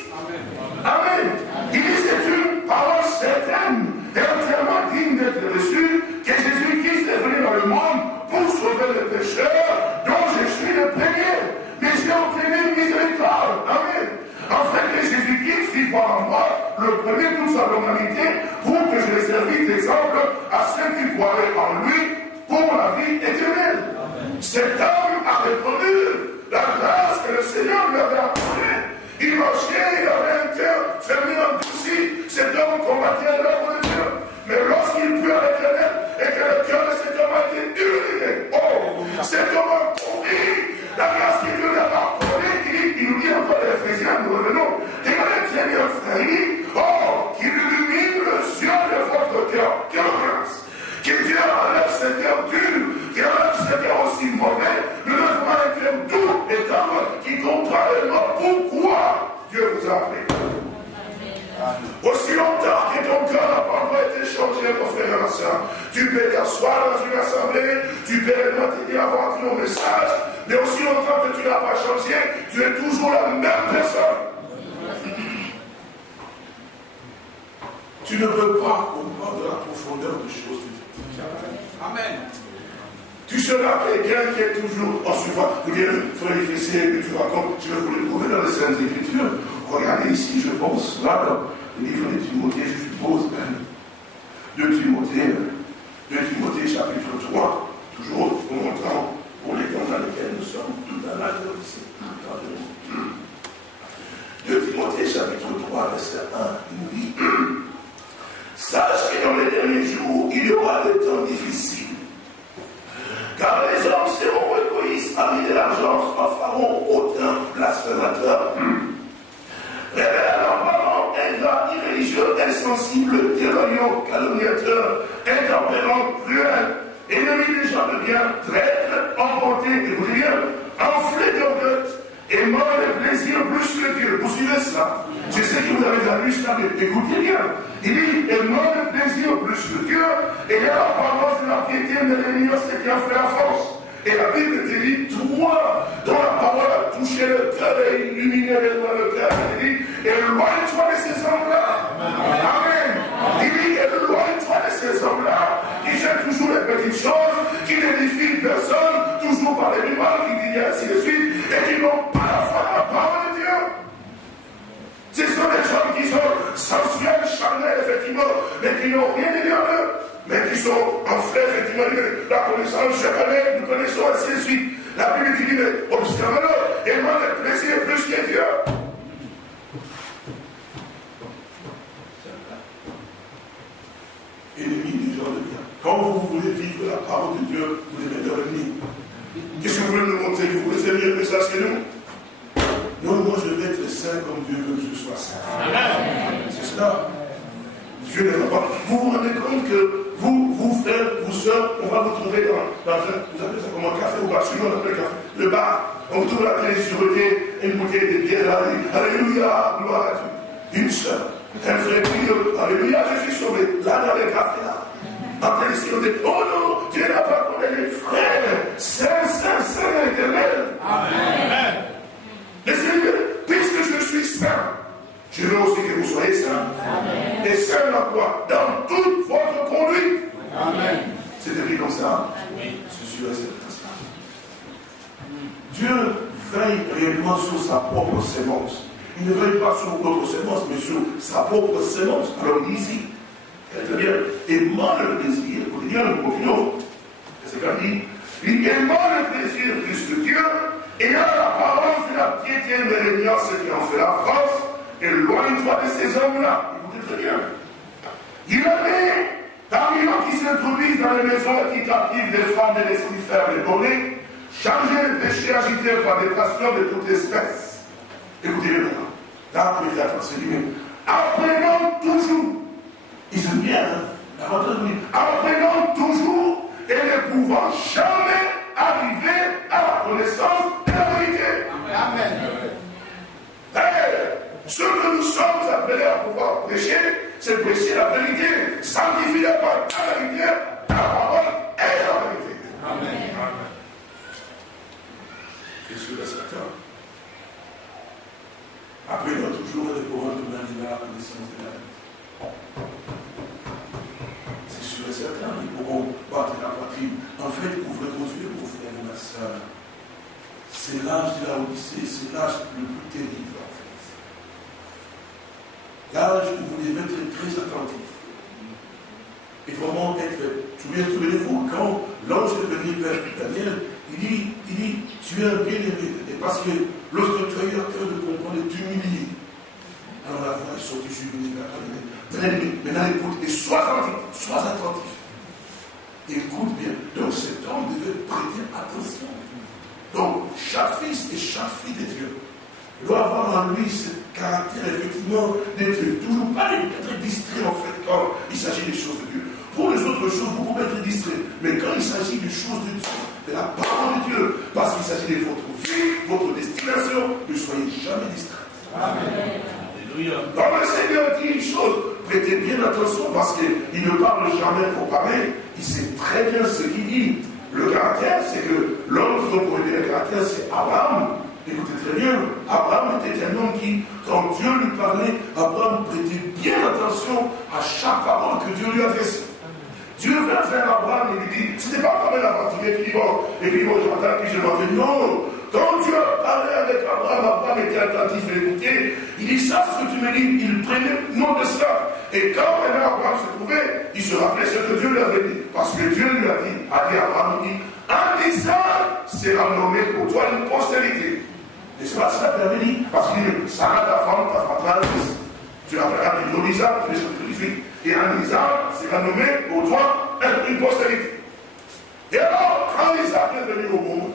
Amen. Il dit c'est une parole certaine et entièrement digne d'être reçue que Jésus-Christ est venu dans le monde pour sauver les pécheurs dont je suis le premier. Mais j'ai obtenu miséricorde. Amen. Afin que Jésus-Christ fit voir en moi le premier de toute sa humanité pour que je le servisse d'exemple à ceux qui croiraient en lui pour la vie éternelle. Amen. Cet homme a répondu la grâce que le Seigneur lui avait accordée. Il marchait, il avait un cœur fermé endurci. Cet homme combattait l'œuvre de Dieu. Mais lorsqu'il put à l'Éternel et que le cœur de cet homme a été illuminé, cet homme a compris la grâce que Dieu lui avait accordée. Il nous dit encore les Éphésiens, nous revenons. Regardez très bien, frère, il dit, qu'il illumine le ciel de votre cœur. Quelle grâce! Que Dieu enlève ce cœur dur, qu'il enlève ce cœur aussi Aussi longtemps que ton cœur n'a pas encore été changé, mon frère et ma soeur, tu peux t'asseoir dans une assemblée, tu peux réellement te dire avoir ton message, mais aussi longtemps que tu n'as pas changé, tu es toujours la même personne. Tu ne peux pas comprendre la profondeur des choses de Dieu. Amen. Tu seras quelqu'un qui est toujours en suivant. Vous dites, frère difficile que tu racontes, je vais vous le prouver dans les Saintes Écritures. Regardez ici, je pense, là, dans le livre de Timothée, je suppose, 2 Timothée chapitre 3, toujours pour montrant pour les temps dans lesquels nous sommes, tout dans l'âge de l'Odyssée. 2 Timothée chapitre 3, verset 1, il nous dit, sache que dans les derniers jours, il y aura des temps difficiles. Car les hommes seront égoïstes, amis de l'argent, fanfarons, hautains, blasphémateurs, révélateurs, parents, ingrats, irréligieux, insensibles, déloyaux, calomniateurs, intempérants, cruels, ennemis des gens de bien, traîtres, emportés, écoutez bien, enflés d'orgueil, aimant le plaisir plus que Dieu. Vous suivez cela? Je sais que vous avez déjà lu cela, mais écoutez bien. Il dit, aimant le plaisir plus que Dieu, et l'apparence de la piété de l'ennemi, c'est qui a fait la force. Et la Bible te dit, toi, dont la parole a touché le cœur et illuminé réellement le cœur, il dit, éloigne-toi de ces hommes-là. Amen. Il dit, éloigne-toi de ces hommes-là, qui cherchent toujours les petites choses, qui n'édifient personne, toujours par les rumeurs, qui disent ainsi de suite, et qui n'ont pas la foi dans la parole de Dieu. Ce sont des gens qui sont sensuels, charnels, effectivement, mais qui n'ont rien de Dieu en eux, mais qui sont enflés, effectivement, la connaissance, je connais, nous connaissons ainsi de suite. La Bible dit, mais observez-le, et moi, le plaisir plus que Dieu. Ennemi des gens de bien. Quand vous voulez vivre la parole de Dieu, vous devez devenir. Qu'est-ce que vous voulez nous montrer? Vous voulez mieux que ça chez nous? Non, moi je vais être saint comme Dieu veut que je sois saint. C'est cela. Dieu ne va pas. Vous vous rendez compte que vous frères, vous sœurs, on va vous trouver dans un, vous appelez ça comme un café ou bar, celui on appelle café, le bar, on vous trouve la télé sûreté, une bouteille de bière, là, alléluia, gloire à Dieu. Une sœur, un frère qui alléluia, je suis sauvé, là dans le café là. Après ici, on dit, oh non, Dieu n'a pas condamné les frères, saint, éternel. Amen. Laissez-le, puisque je suis saint, je veux aussi que vous soyez saints. Amen. Et saint dans quoi? Dans toute votre conduite. Amen. C'est écrit comme ça. Oui. C'est sûr et certain. Dieu veille réellement sur sa propre sémence. Il ne veille pas sur notre sémence, mais sur sa propre sémence. Alors il dit ici, très bien, aimant le plaisir, vous dites bien, nous continuons. C'est comme dit, il aimant le plaisir plus que Dieu, ayant l'apparence de la piété, mais l'ignorance qui en fait la force, éloigne-toi de ces hommes-là. Écoutez très bien. Il avait, parmi eux qui s'introduisent dans les maisons équitatives des femmes et des esprits faibles et bornés, changer le péché agité par des passions de toute espèce. Écoutez-le maintenant. Là, vous mettez attention. Apprenons toujours. Ils aiment bien, apprenons toujours et ne pouvant jamais arriver à la connaissance de la vérité. Amen. Ce que nous sommes appelés à pouvoir prêcher, c'est prêcher la vérité, sanctifier par la vérité, la parole et la vérité. Amen. C'est sûr et certain. Apprenons toujours et ne pouvant jamais à la connaissance de la vérité. C'est sûr et certain, ils pourront battre la poitrine. En fait, ouvrez vos yeux, mon frère et ma soeur. C'est l'âge de la Odyssée, c'est l'âge le plus terrible, en fait. L'âge où vous devez être très attentif. Et vraiment être. Souvenez-vous, quand l'ange est venu vers Daniel, il dit, tu es un bien-aimé. Et parce que lorsque tu as eu à cœur de comprendre et t'humilier, alors la voix est sortie, je suis venu vers toi. Maintenant, écoute, et sois attentif. Écoute bien. Donc cet homme devait prêter attention. Donc, chaque fils et chaque fille de Dieu doit avoir en lui ce caractère, effectivement, d'être toujours pas d'être distrait, en fait, quand il s'agit des choses de Dieu. Pour les autres choses, vous pouvez être distrait. Mais quand il s'agit des choses de Dieu, de la parole de Dieu, parce qu'il s'agit de votre vie, votre destination, ne soyez jamais distrait. Amen. Quand le Seigneur dit une chose, prêtez bien attention parce qu'il ne parle jamais pour parler. Il sait très bien ce qu'il dit. Le caractère, c'est que l'homme qui doit aider le caractère, c'est Abraham. Écoutez très bien, Abraham était un homme qui, quand Dieu lui parlait, Abraham prêtait bien attention à chaque parole que Dieu lui adressait. Dieu vint vers Abraham et lui dit, ce n'est pas comme un aventurier qui dit bon, et puis moi j'entends, puis je m'en vais. Non, quand Dieu a parlé avec Abraham, Abraham était attentif et écouté. Il dit, ça ce que tu me dis, il prenait note de cela. Et quand maintenant Abraham se trouvait, il se rappelait ce que Dieu lui avait dit. Parce que Dieu lui a dit à Abraham, il dit, un Isaac sera nommé pour toi une postérité. Et c'est pas ça qu'il avait dit. Parce qu'il dit, Sarah ta femme, ta femme, un fils. Tu l'appelleras plutôt Isaac, Genèse 18. Et un Isaac sera nommé pour toi une postérité. Et alors, quand Isaac est venu au monde,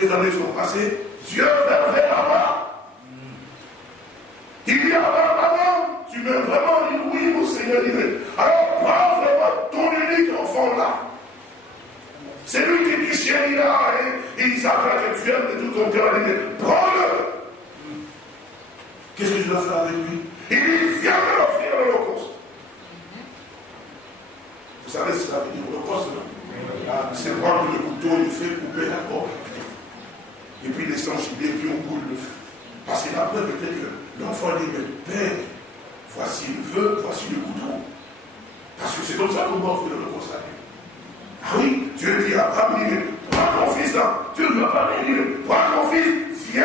les années sont passées, Dieu vint vers Abraham. Il dit à Abraham, tu m'aimes vraiment? Il dit, oui, mon Seigneur. Il dit, alors prends vraiment ton unique enfant là. C'est lui que tu chériras et Isaac que tu aimes de tout ton cœur. Il dit, prends-le. Qu'est-ce que je dois faire avec lui? Il dit, viens me l'offrir à l'Holocauste. Vous savez ce que ça veut dire l'Holocauste, non? C'est prendre le couteau et le fait couper la porte. Et puis les sangs gibier, puis on coule le feu. Parce que la preuve était que l'enfant dit, mais Père, voici le feu, voici le couteau. Parce que c'est comme ça qu'on va offrir le Holocauste à Dieu. Ah oui, Dieu dit à Abraham, il dit, prends ton fils là. Dieu ne va pas dire, prends ton fils, viens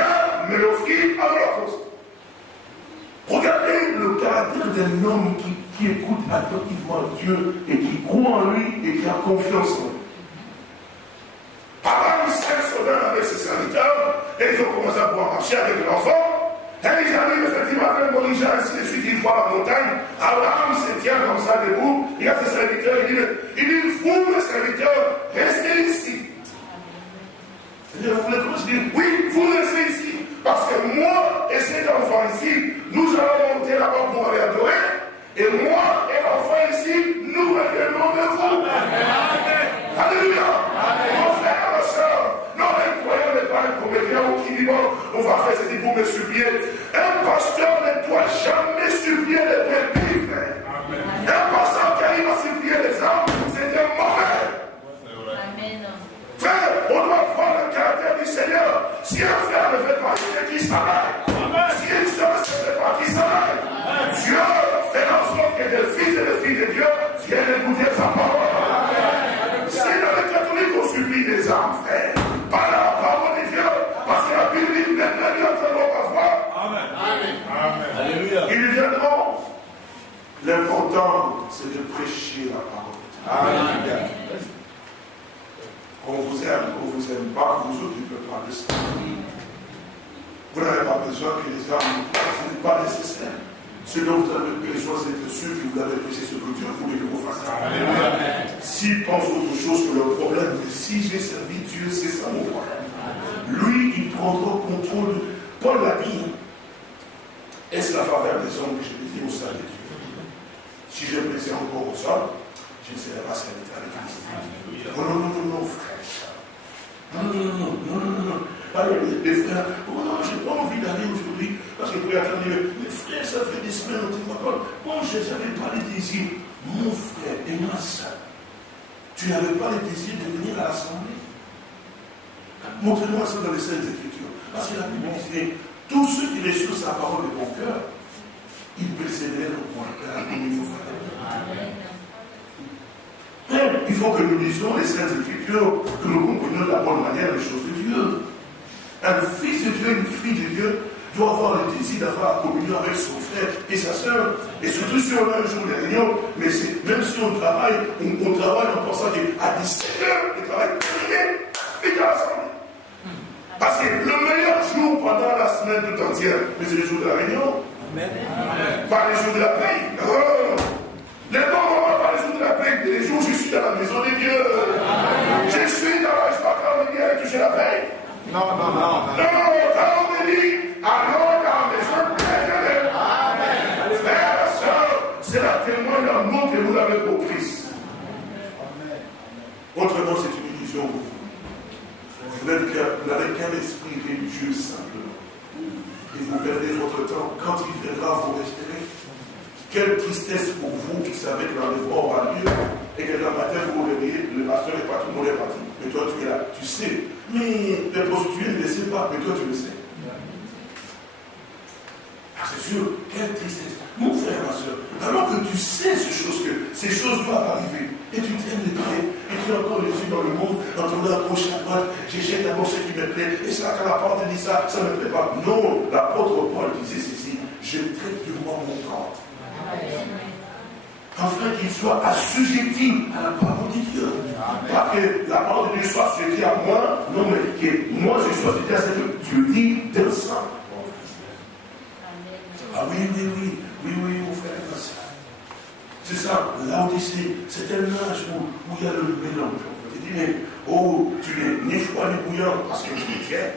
me l'offrir à l'Holocauste. Regardez le caractère d'un homme qui écoute attentivement Dieu et qui croit en lui et qui a confiance en lui. Abraham s'est sauvé avec ses serviteurs et ils ont commencé à pouvoir marcher avec l'enfant. Et ils arrivent effectivement avec Moïse, ainsi de suite, ils voient la montagne. Abraham se tient comme ça debout. Il y a ses serviteurs, il dit, vous mes serviteurs, restez ici. Vous voulez comment je dis? Oui, vous restez ici. Parce que moi et cet enfant ici, nous allons monter là-bas pour aller adorer. Et moi et l'enfant ici, nous reviendrons vers vous. Alléluia. Mon frère, ma soeur, non, un croyant n'est pas un comédien ou qui dit bon, on va faire ceci pour me supplier. Un pasteur ne doit jamais supplier les brebis, frère. Un pasteur qui arrive à supplier les âmes, c'est un mauvais. Amen. Frère, on doit voir le caractère du Seigneur. Si un frère ne fait pas, c'est qui s'arrête. Si une soeur ne fait pas, qui s'arrête. Dieu fait en sorte que les fils et les filles de Dieu viennent écouter sa parole. Si dans les catholiques on supplie les âmes, frère, par la parole de Dieu, parce que la Bible dit, même les entendront ma voix. Amen. Amen. Alléluia. Ils viendront. L'important, c'est de prêcher la parole. Amen. Qu'on vous aime pas, vous occupez pas de ça. Vous n'avez pas besoin que les âmes, ce n'est pas nécessaire. Ce dont vous avez besoin, c'est de ceux qui vous avez prêché ce que Dieu voulait que vous fassiez. S'ils pensent autre chose que leur problème, mais si j'ai servi Dieu, c'est ça mon problème. Lui, il prendra contrôle. Paul l'a dit. Est-ce la faveur des hommes que je désire au sein de Dieu? Si je plaisais encore aux hommes, je ne serais pas serviteur avec Christ. Non, frère. Non. Allez, les frères, oh non, je n'ai pas envie d'aller aujourd'hui, parce que vous pouvez attendre, les frères, ça fait des semaines, on ne te voit pas. Bon, je n'avais pas le désir. Mon frère et ma soeur, tu n'avais pas le désir de venir à l'assemblée. Montrez-moi ça dans les Saintes Écritures. Parce que la Bible dit, tous ceux qui reçoivent sa parole de mon cœur, ils persévèrent au point de la communion fraternelle. Il faut que nous lisions les Saintes Écritures, que nous comprenions de la bonne manière les choses de Dieu. Un fils de Dieu, une fille de Dieu, doit avoir le désir d'avoir la communion avec son frère et sa soeur. Et surtout si on a un jour de réunion, mais même si on travaille en pensant qu'à 17h, le travail est terminé, vite à l'assemblée. Parce que le meilleur jour pendant la semaine tout entière, c'est le jour de la réunion. Amen. Pas les jours de la paix. Non. Les bons moments, pas les jours de la paix. Les jours où je suis dans la maison de Dieu. Amen. Je suis dans la joie quand on me dit à toucher la paix. Non, quand on me dit, allons dans la maison de Dieu. Amen. Frères et sœurs, c'est la témoin d'amour que vous avez pour Christ. Amen. Autrement, c'est une illusion pour vous. Vous n'avez qu'un esprit religieux simplement. et vous perdez votre temps. Quand il viendra, vous resterez. Quelle tristesse pour vous qui savez que l'enlèvement aura lieu et que le matin vous vous réveillez, le pasteur est parti, tout le monde est parti. Mais toi tu es là, tu sais. Mais les prostituées ne le savent pas, mais toi tu le sais. Ah, c'est sûr, quelle tristesse. Mon frère, ma soeur, alors que tu sais ces choses doivent arriver, et tu traînes les pieds, et tu es encore les yeux dans le monde, en tournant à gauche, à droite, j'échec d'abord ce qui me plaît, et ça, quand la parole dit ça, ça ne me plaît pas. Non, l'apôtre Paul disait ceci, je traite durement mon corps. Afin qu'il soit assujetti à la parole de Dieu. Pas que la parole de Dieu soit assujettie à moi, non, mais que moi je sois assujetti à ce que Dieu dit d'un sang. Ah oui, mon frère, c'est ça, l'Odyssée, c'est un âge où il y a le mélange. Tu dis, mais tu n'es ni froid ni bouillant parce que tu es tiers.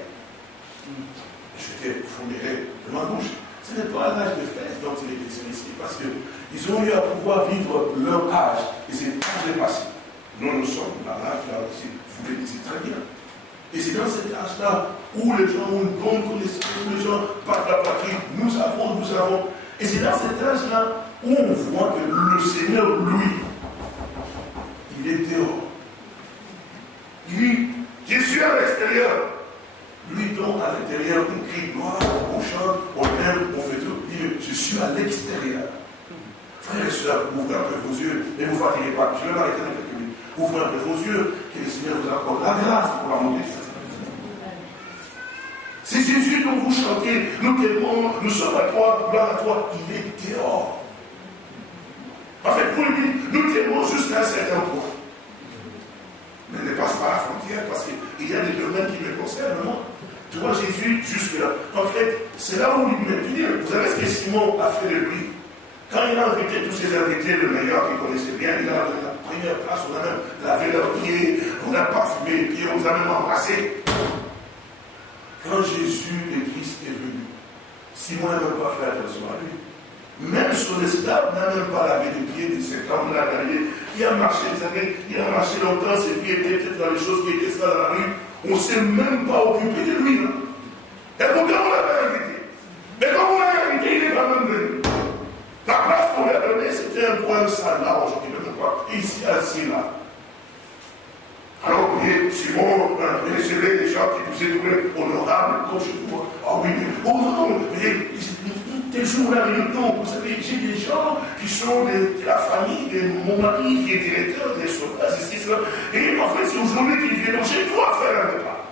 Je t'ai fourmillé de ma bouche. Ce n'est pas un âge de fête dont il est question ici, parce qu'ils ont eu à pouvoir vivre leur âge, et cet âge est passé. Nous sommes dans l'âge là aussi, vous le disiez très bien. Et c'est dans cet âge-là où les gens ont une bonne connaissance, où les gens parlent la patrie, nous avons. Et c'est dans cet âge-là où on voit que le Seigneur, lui, il est dehors. Il dit, je suis à l'extérieur. Lui donc à l'intérieur, on crie gloire, on chante, on aime, on fait tout. Il dit, je suis à l'extérieur. Frères et sœurs, ouvrez un peu vos yeux, ne vous fatiguez pas. Je vais m'arrêter dans quelques minutes. Ouvrez un peu vos yeux, que le Seigneur vous accorde la grâce pour la montée. C'est Jésus dont vous chantez, nous t'aimons, nous sommes à toi, gloire à toi. Il est dehors. En fait, pour lui, nous t'aimons jusqu'à un certain point. Mais ne passe pas la frontière parce qu'il y a des domaines qui me concernent, moi. Tu vois Jésus jusque-là. En fait, c'est là où il me dit, vous savez ce que Simon a fait de lui. Quand il a invité tous ses invités, le meilleur qu'il connaissait bien, il a donné la première place, on a même lavé leurs pieds, on a parfumé les pieds, on les a même embrassés. Quand Jésus le Christ est venu, Simon n'a même pas fait attention à lui. Même son esclave n'a même pas lavé les pieds de cet homme-là derrière. Il a marché des années, il a marché longtemps, ses pieds étaient peut-être dans les choses qui étaient ça dans la rue. On ne s'est même pas occupé de lui. Hein. Et pourtant on l'avait invité. Mais comme on l'a invité, il n'est pas même venu. La place qu'on lui a donnée, c'était un point sale là, aujourd'hui, même pas. Ici, assis là. Alors, vous voyez, Simon recevait des gens qui vous étaient honorables, comme chez moi. Ah oui, oh non, vous voyez, des jours-là, non, vous savez, j'ai des gens qui sont de la famille de mon mari, qui est directeur des soldats, ici, cela. Et en fait, c'est aujourd'hui qu'ils viennent chez toi faire un repas.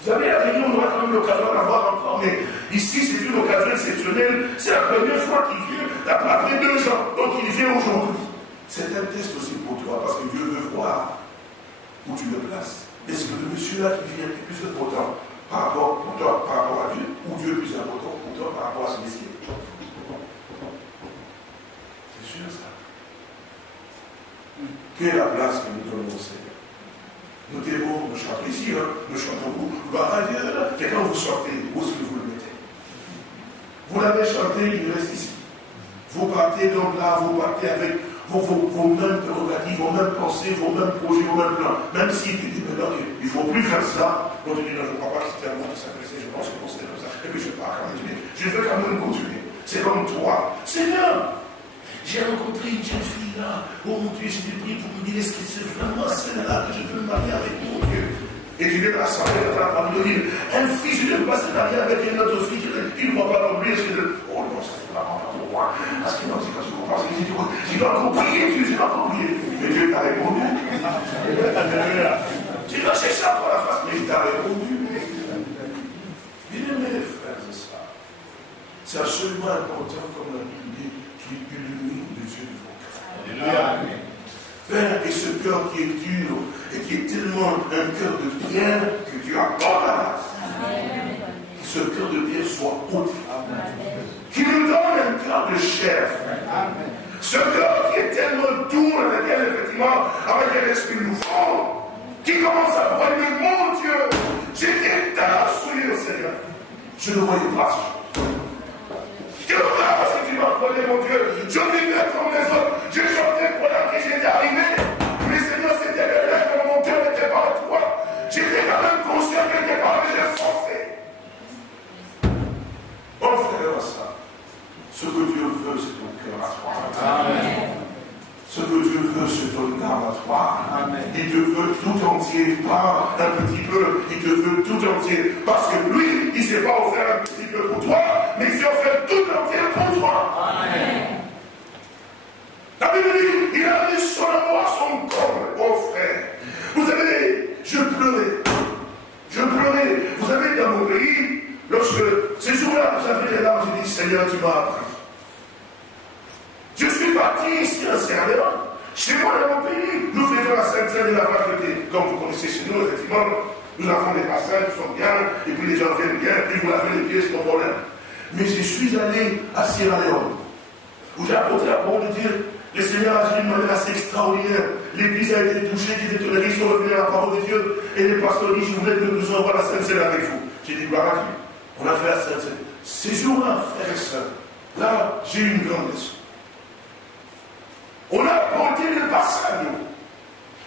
Vous savez, à Réunion, on aura quand même l'occasion d'avoir encore, mais ici, c'est une occasion exceptionnelle. C'est la première fois qu'il vient, après 2 ans. Donc, il vient aujourd'hui. C'est un test aussi pour toi, parce que Dieu veut voir où tu le places. Est-ce que le monsieur-là qui vient est plus important par rapport pour toi, par rapport à Dieu, ou Dieu est plus important pour toi par rapport à ce Messie? C'est sûr ça. Quelle est la place que nous donnons au Seigneur? Nous devons, nous chantons ici, hein, nous chantons beaucoup, gloire à Dieu, et quand vous sortez, où est-ce que vous le mettez? Vous l'avez chanté, il reste ici. Vous partez donc là, vous partez avec vos mêmes prérogatives, vos mêmes pensées, vos mêmes projets, vos mêmes plans. Même s'il te dit maintenant qu'il ne faut plus faire ça, on te dit non, je ne crois pas que c'était à moi qui s'adressait, je pense que c'était comme ça. Et puis je pars quand même, je veux quand même continuer. C'est comme toi. Seigneur, j'ai rencontré une jeune fille là. Oh mon Dieu, j'ai pris pour me dire est-ce que c'est vraiment celle-là que je veux me marier avec mon Dieu? Et tu viens de l'assemblée de la parole de dire un fils, je ne veux pas se marier avec une autre fille qui ne croit pas comme lui. Oh non, ça c'est pas pour moi. Parce que non, c'est quand tu comprends ce que j'ai dois encore prier, Dieu, je dois encore prier. Mais Dieu t'a répondu. Tu dois chercher ça pour la face, mais il t'a répondu. Bien-aimés, frères et sœurs, c'est absolument important, comme la Bible dit, qu'il illumine les yeux de vos cœurs. Père, et ce cœur qui est dur, et qui est tellement un cœur de pierre, que Dieu accorde la grâce. Que ce cœur de pierre soit ôté. Qui nous donne un cœur de chair. Ce cœur qui est tellement doux, dans lequel, effectivement, avec un esprit nouveau, qui commence à voir, mais mon Dieu, j'étais tard souillé au Seigneur. Je ne voyais pas ce jour. Je ne vois pas ce que tu m'as accordé, mon Dieu. Je vivais comme les autres. Je chantais pendant que j'étais arrivé. Mais Seigneur, c'était le rêve, mon cœur n'était pas à toi. J'étais quand même conscient quelque part, mais j'ai forcé. Amen. Ce que Dieu veut, c'est ton âme à toi. Amen. Il te veut tout entier, pas un petit peu. Il te veut tout entier. Parce que lui, il ne s'est pas offert un petit peu pour toi, mais il s'est offert tout entier pour toi. Amen. La Bible dit, il a mis son amour à son corps, oh frère. Vous savez, je pleurais. Je pleurais. Vous savez, dans mon pays, lorsque ces jours-là, j'avais les larmes, j'ai dit, Seigneur, tu m'as appris. Je suis parti ici à Sierra Leone. Chez moi, dans mon pays, nous faisons la Sainte-Seine et la Vacheté. Comme vous connaissez chez nous, effectivement, nous avons des passages qui sont bien, et puis les gens viennent bien, puis vous lavez les pieds, c'est mon problème. Mais je suis allé à Sierra Leone, où j'ai apporté la parole de Dieu. Le Seigneur a agi d'une manière assez extraordinaire. L'église a été touchée, qui était tolérée, ils sont revenus à la parole de Dieu. Et les pasteurs disent, je voulais que nous envoie la Sainte-Seine avec vous. J'ai dit, gloire à Dieu. On a fait la Sainte-Seine. Ces jours-là, frères et sœurs, là, j'ai eu une grande leçon. On a porté le passage,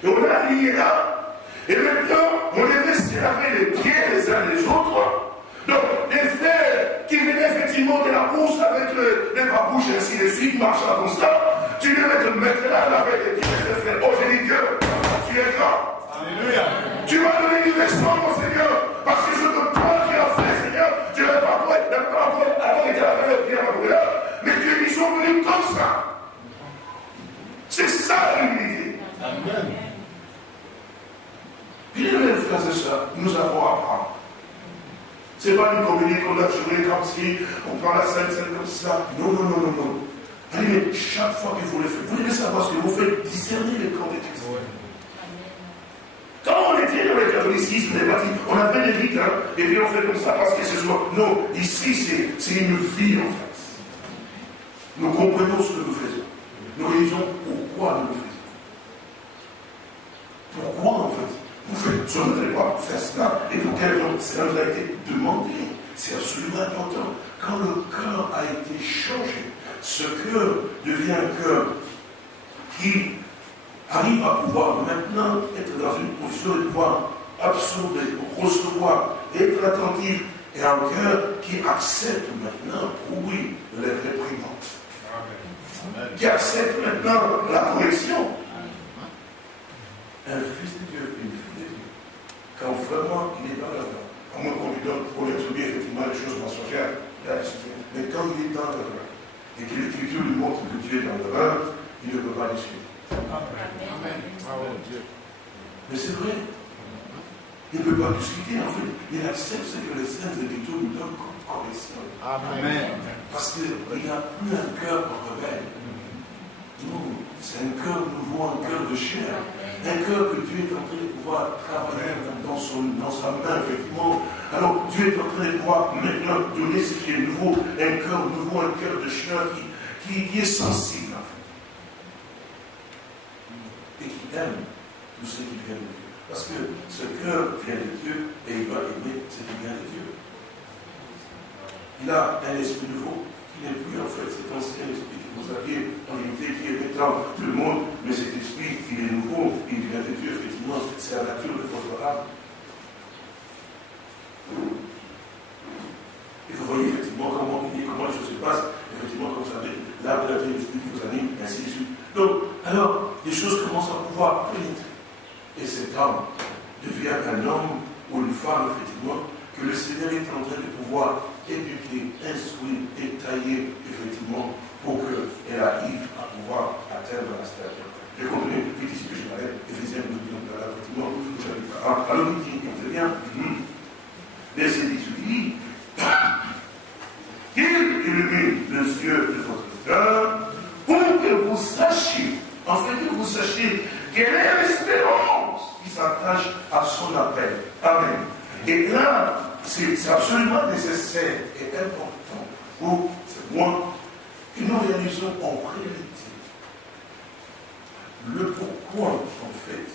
et on a lié là, et maintenant, on est resté laver les pieds les uns les autres. Donc, les frères qui venaient effectivement de la course avec les babouches et ainsi de suite, marchant comme ça, tu devais te mettre là, laver les pieds les frères. Oh, j'ai dit Dieu, tu es grand. Alléluia. Tu m'as donné une leçon, mon Seigneur, parce que ce que toi qui as fait, Seigneur, tu n'avais pas encore été laver les pieds à là, mais Dieu, ils sont venus comme ça. C'est ça l'humilité. Amen. Bien, mes frères et sœurs, nous avons à apprendre. Ce n'est pas une comédie qu'on a jouée comme si on prend la scène comme ça. Non, non, non, non, non. Allez, mais chaque fois que vous le faites, vous devez savoir ce que vous faites discerner le camp de Christ. Quand on était dans le catholicisme, on avait des rites, hein, et puis on fait comme ça parce que c'est souvent. Non, ici, c'est une vie en fait. Nous comprenons ce que nous faisons. Nous réalisons pourquoi nous le faisons. Pourquoi en fait vous faites, je ne voudrais pas faire cela, et pour quelle raison cela nous a été demandé. C'est absolument important. Quand le cœur a été changé, ce cœur devient un cœur qui arrive à pouvoir maintenant être dans une position de pouvoir absorber, recevoir, être attentif, et un cœur qui accepte maintenant, oui, les réprimandes. Qui accepte maintenant la correction. Un fils de Dieu, une fille de Dieu, quand vraiment il est dans la loi, à moins qu'on lui donne pour attribuer effectivement les choses mensongères, mais quand il est dans la loi, et que l'Écriture lui montre que Dieu est dans la loi, il ne peut pas discuter. Amen. Mais c'est vrai. Il ne peut pas discuter, en fait. Il accepte ce que les Saintes Écritures nous donnent comme correction. Amen. Parce qu'il n'a plus un cœur rebelle. Non, c'est un cœur nouveau, un cœur de chair. Un cœur que Dieu est en train de pouvoir travailler dans sa main, effectivement. Alors, Dieu est en train de pouvoir maintenant donner ce qui est nouveau, un cœur nouveau, un cœur de chair qui est sensible, en fait. Et qui aime tout ce qui vient de Dieu. Parce que ce cœur vient de Dieu et il va aimer ce qui vient de Dieu. Il a un esprit nouveau qui n'est plus en fait cet ancien esprit que vous aviez en réalité qui est dans le monde, mais cet esprit qui est nouveau, il vient de Dieu, effectivement, c'est la nature de votre âme. Et vous voyez effectivement comment les choses se passent, effectivement, comme vous savez, l'âme de la vie, l'esprit qui vous anime, et ainsi de suite. Donc, alors, les choses commencent à pouvoir pénétrer. Et cet homme devient un homme ou une femme, effectivement, que le Seigneur est en train de pouvoir éduquer, instruire et tailler, effectivement, pour qu'elle arrive à pouvoir atteindre la stature. Je continue, vite ici que je m'arrête, Éphésiens nous dit, effectivement, alors il dit, très bien, verset 18, qu'il illumine les yeux de votre cœur pour que vous sachiez, en fait que vous sachiez quelle est l'espérance qui s'attache à son appel. Amen. Et là, c'est absolument nécessaire et important pour moi que nous réalisons en réalité le pourquoi, en fait,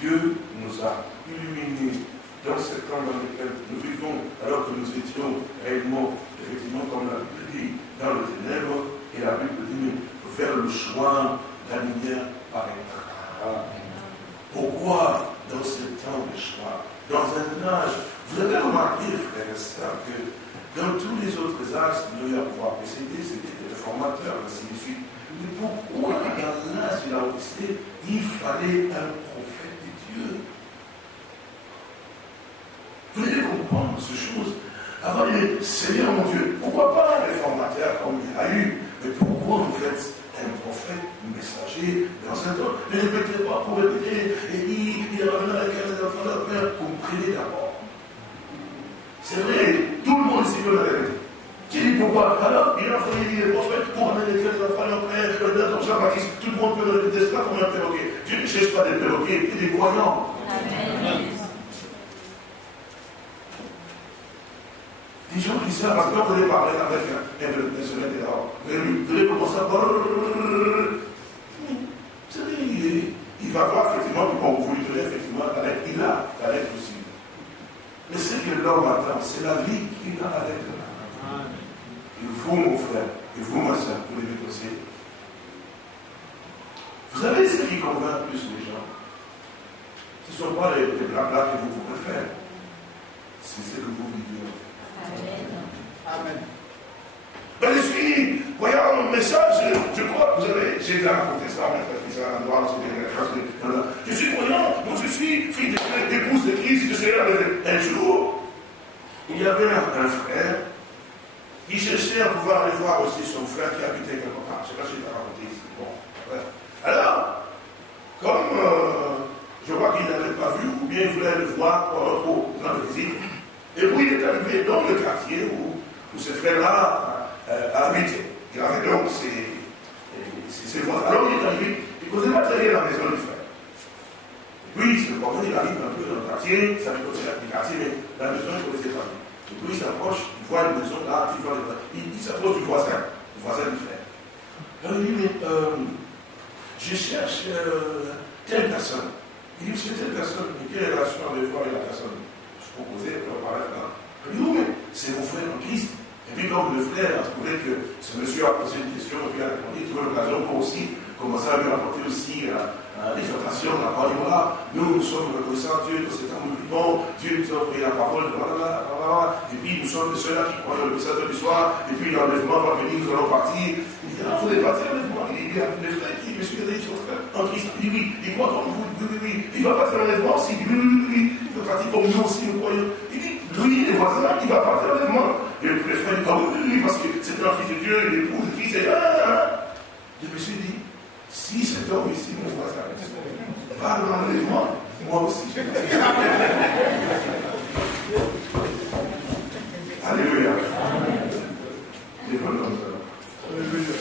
Dieu nous a illuminés dans ce temps dans lequel nous vivons, alors que nous étions réellement, effectivement, comme la Bible dit, dans le ténèbre, et la Bible dit, vers le soir, la lumière paraîtra. Pourquoi dans ce temps de soir, dans un âge, vous avez remarqué, frères et sœurs, que dans tous les autres âges, il y a pouvoir précéder, c'était des formateurs, ainsi de suite. Mais pourquoi là, sur la Odyssée, il fallait un prophète de Dieu? Vous devez comprendre ces choses. Avant, il dit, Seigneur mon Dieu, pourquoi pas un réformateur comme il y a eu? Mais pourquoi en fait un prophète, un messager, dans un temps? Ne répétez pas pour répéter. Et il est revenu avec un enfant de Père, comprenez d'abord. C'est vrai, tout le monde ici veut la vérité. Qui dit pourquoi? Alors, il a fallu les prophètes pour amener les enfants de Père, comme Jean-Baptiste. Tout le monde peut le répéter, c'est pas comme un perroquet. Dieu ne cherche pas des perroquets, mais des croyants. Amen. Des gens qui savent, parce qu'on voulait parler avec un semaine dehors. Vous allez commencer à il va voir effectivement, puis on vous lui donne effectivement la lettre. Il a la lettre aussi. Mais ce que l'homme attend, c'est la vie qu'il a la lettre. Et vous, mon frère, et vous, ma soeur, vous devez aussi. Vous savez ce qui convainc plus les gens? Ce ne sont pas les blabla que vous pouvez faire. C'est ce que vous vivez. Amen. Ben, je suis, voyant le message, je crois que vous avez, j'ai déjà raconté ça à mon frère, c'est un endroit, je suis croyant, moi je suis fille d'épouse de Christ, je serai avec un jour, il y avait un frère qui cherchait à pouvoir aller voir aussi son frère qui habitait quelque part. Je ne sais pas si je l'ai raconté ici. Bon, ouais. Alors, comme je vois qu'il n'avait pas vu, ou bien il voulait le voir pour rendre visite, et puis il est arrivé dans le quartier où ce frère-là habitait. Il avait donc ses voisins. Alors il est arrivé, il ne connaissait pas très bien la maison du frère. Et puis, il arrive un peu dans le quartier, ça ne connaissait pas le quartier, mais la maison, il ne connaissait pas bien. Et puis il s'approche, il voit une maison là, il s'approche du voisin du frère. Alors il dit, mais je cherche telle personne. Il dit, c'est telle personne, mais quelle relation avec vous avec la personne? Je proposais, on parlait là. Il dit, non, mais c'est mon frère en Christ. Et puis comme le frère a trouvé que ce monsieur a posé une question, et puis il a répondu, il trouve l'occasion pour aussi commencer à lui apporter aussi l'exhortation, la parole. Voilà, nous sommes reconnaissants, Dieu, dans ce temps où nous vivons, Dieu nous a offert la parole, et puis nous sommes ceux-là qui croient le message du soir, et puis l'enlèvement va venir, nous allons partir. Il dit, vous allez partir l'enlèvement. Il dit, le frère qui, monsieur, il dit, son frère en Christ, il dit, oui, il croit comme vous, oui, il va partir l'enlèvement aussi, oui, il va partir comme nous aussi, nous croyons. Il dit, lui, les voisins, il va partir l'enlèvement. Et le frère dit, ah oui, parce que c'est un fils de Dieu, il est pour qui c'est. Le monsieur dit, si cet homme ici, mon voisin, parle l'enlèvement, moi aussi. Alléluia. Les bonnes comme ça. Alléluia.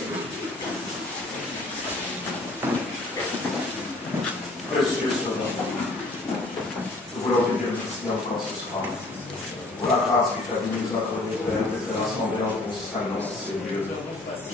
Précieux Seigneur, nous voulons te dire merci encore ce soir. Pour la grâce que tu as nous accorder, Père, de rassembler en ton sein nom, Seigneur.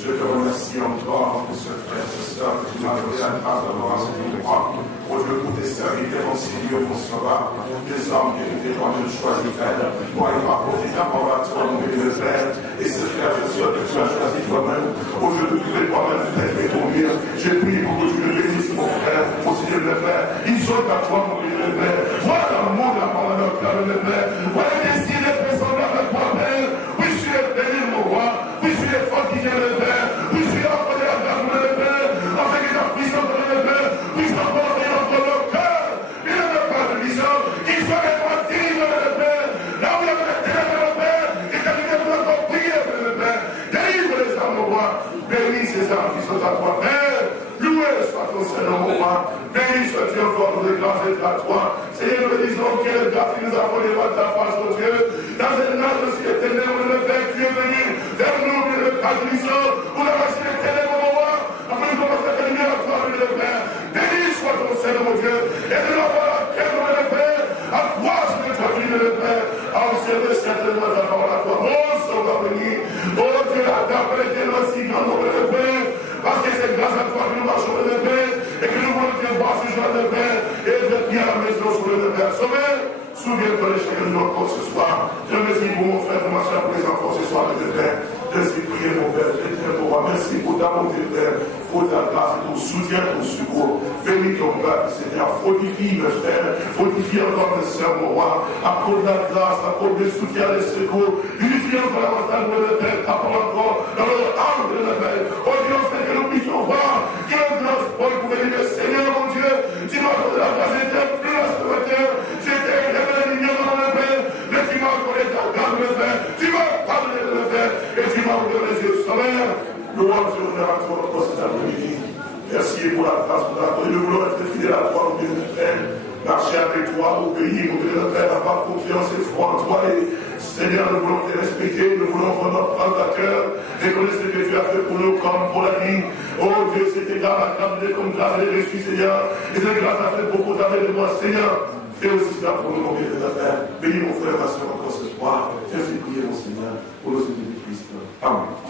Je te remercie encore pour ce frère, ce soeur, que tu m'as donné la grâce d'avoir ce que tu crois. Pour Dieu, pour tes serviteurs, mon Seigneur, mon sauveur, des hommes que tu t'es toi-même choisi, Père, pour aller apporter ta parole à toi, mon Dieu, Père, et ce frère, ce soeur que tu as choisi toi-même. Aujourd'hui, tu es toi-même, Père, et ton bien. Je prie pour que tu le bénisses, mon frère, mon Seigneur, le Père. Ils sont à toi, mon Dieu, le Père. Voilà le monde, la parole de Père, le Père. Voilà les signes de présence de toi, Père. Oui, je suis béni, mon roi. Oui, je suis fortifié, le Père. Oui, je suis appelé à ta main, le Père. Afin que ta puissance, le Père, puisse apporter entre nos cœurs. Il ne veut pas de vision. Qu'il soit réparti, le Père. Là où il y a des ténèbres, le Père. Et que tu ne peux pas prier, le Père. Délivre les âmes, mon roi. Bénis ces âmes qui sont à toi, Père. Loué soit ton Seigneur, mon roi. Bénis soit-tu encore de grâce et à toi. Seigneur, nous disons que le grâce qui nous a donné de ta face, mon Dieu. Dans cette nage aussi éternelle, où le Père, tu es venu vers nous, le Père de l'Israël, où la racine éternelle, mon roi, afin de commencer à terminer à toi, le Père. Bénis soit ton Seigneur, mon Dieu. Et de nous avoir la quête, le Père, à toi, ce que tu as dit, le Père, à observer cette loi de la parole à toi. Oh, Sauveur béni. Oh, Dieu, la table était aussi grande, le Père. Parce que c'est grâce à toi que nous marchons le Père et que nous voulons te voir ce jour de Père et de bien à la maison sur le Père. Sauveur, souviens-toi de chacun de nous encore ce soir. Je remercie pour mon frère, pour ma soeur, pour les enfants ce soir, le Père. Je suis prié, mon Père. Je te rends merci pour ta bonté, Père, pour ta grâce et ton soutien, ton secours. Bénis ton peuple, Seigneur. Fortifie mes frères, fortifie encore mes soeurs, mon roi. Accorde la grâce, accorde le soutien, le secours. Unifie encore la montagne, le Père. Apporte encore dans leur âme, le Père. Oh Dieu, fait que nous puissions voir ouvrir les yeux, Seigneur. Louange et honneur à toi pour cet après-midi. Merci pour la grâce que tu as accordée. Nous voulons être fidèles à toi, mon Dieu de Père. Marcher avec toi, obéir, mon Dieu de Père, avoir confiance et foi en toi. Et Seigneur, nous voulons te respecter, nous voulons vraiment prendre à cœur, reconnaître ce que tu as fait pour nous comme pour la vie. Oh Dieu, c'était grâce à ta comme grâce à reçu, Seigneur. Et cette grâce a fait beaucoup d'arrêt de moi, Seigneur. Fais aussi cela pour nous, mon Dieu de Père. Bénis mon frère et ma soeur encore ce soir. Fais aussi prier, mon Seigneur, pour le Seigneur de Christ. Amen.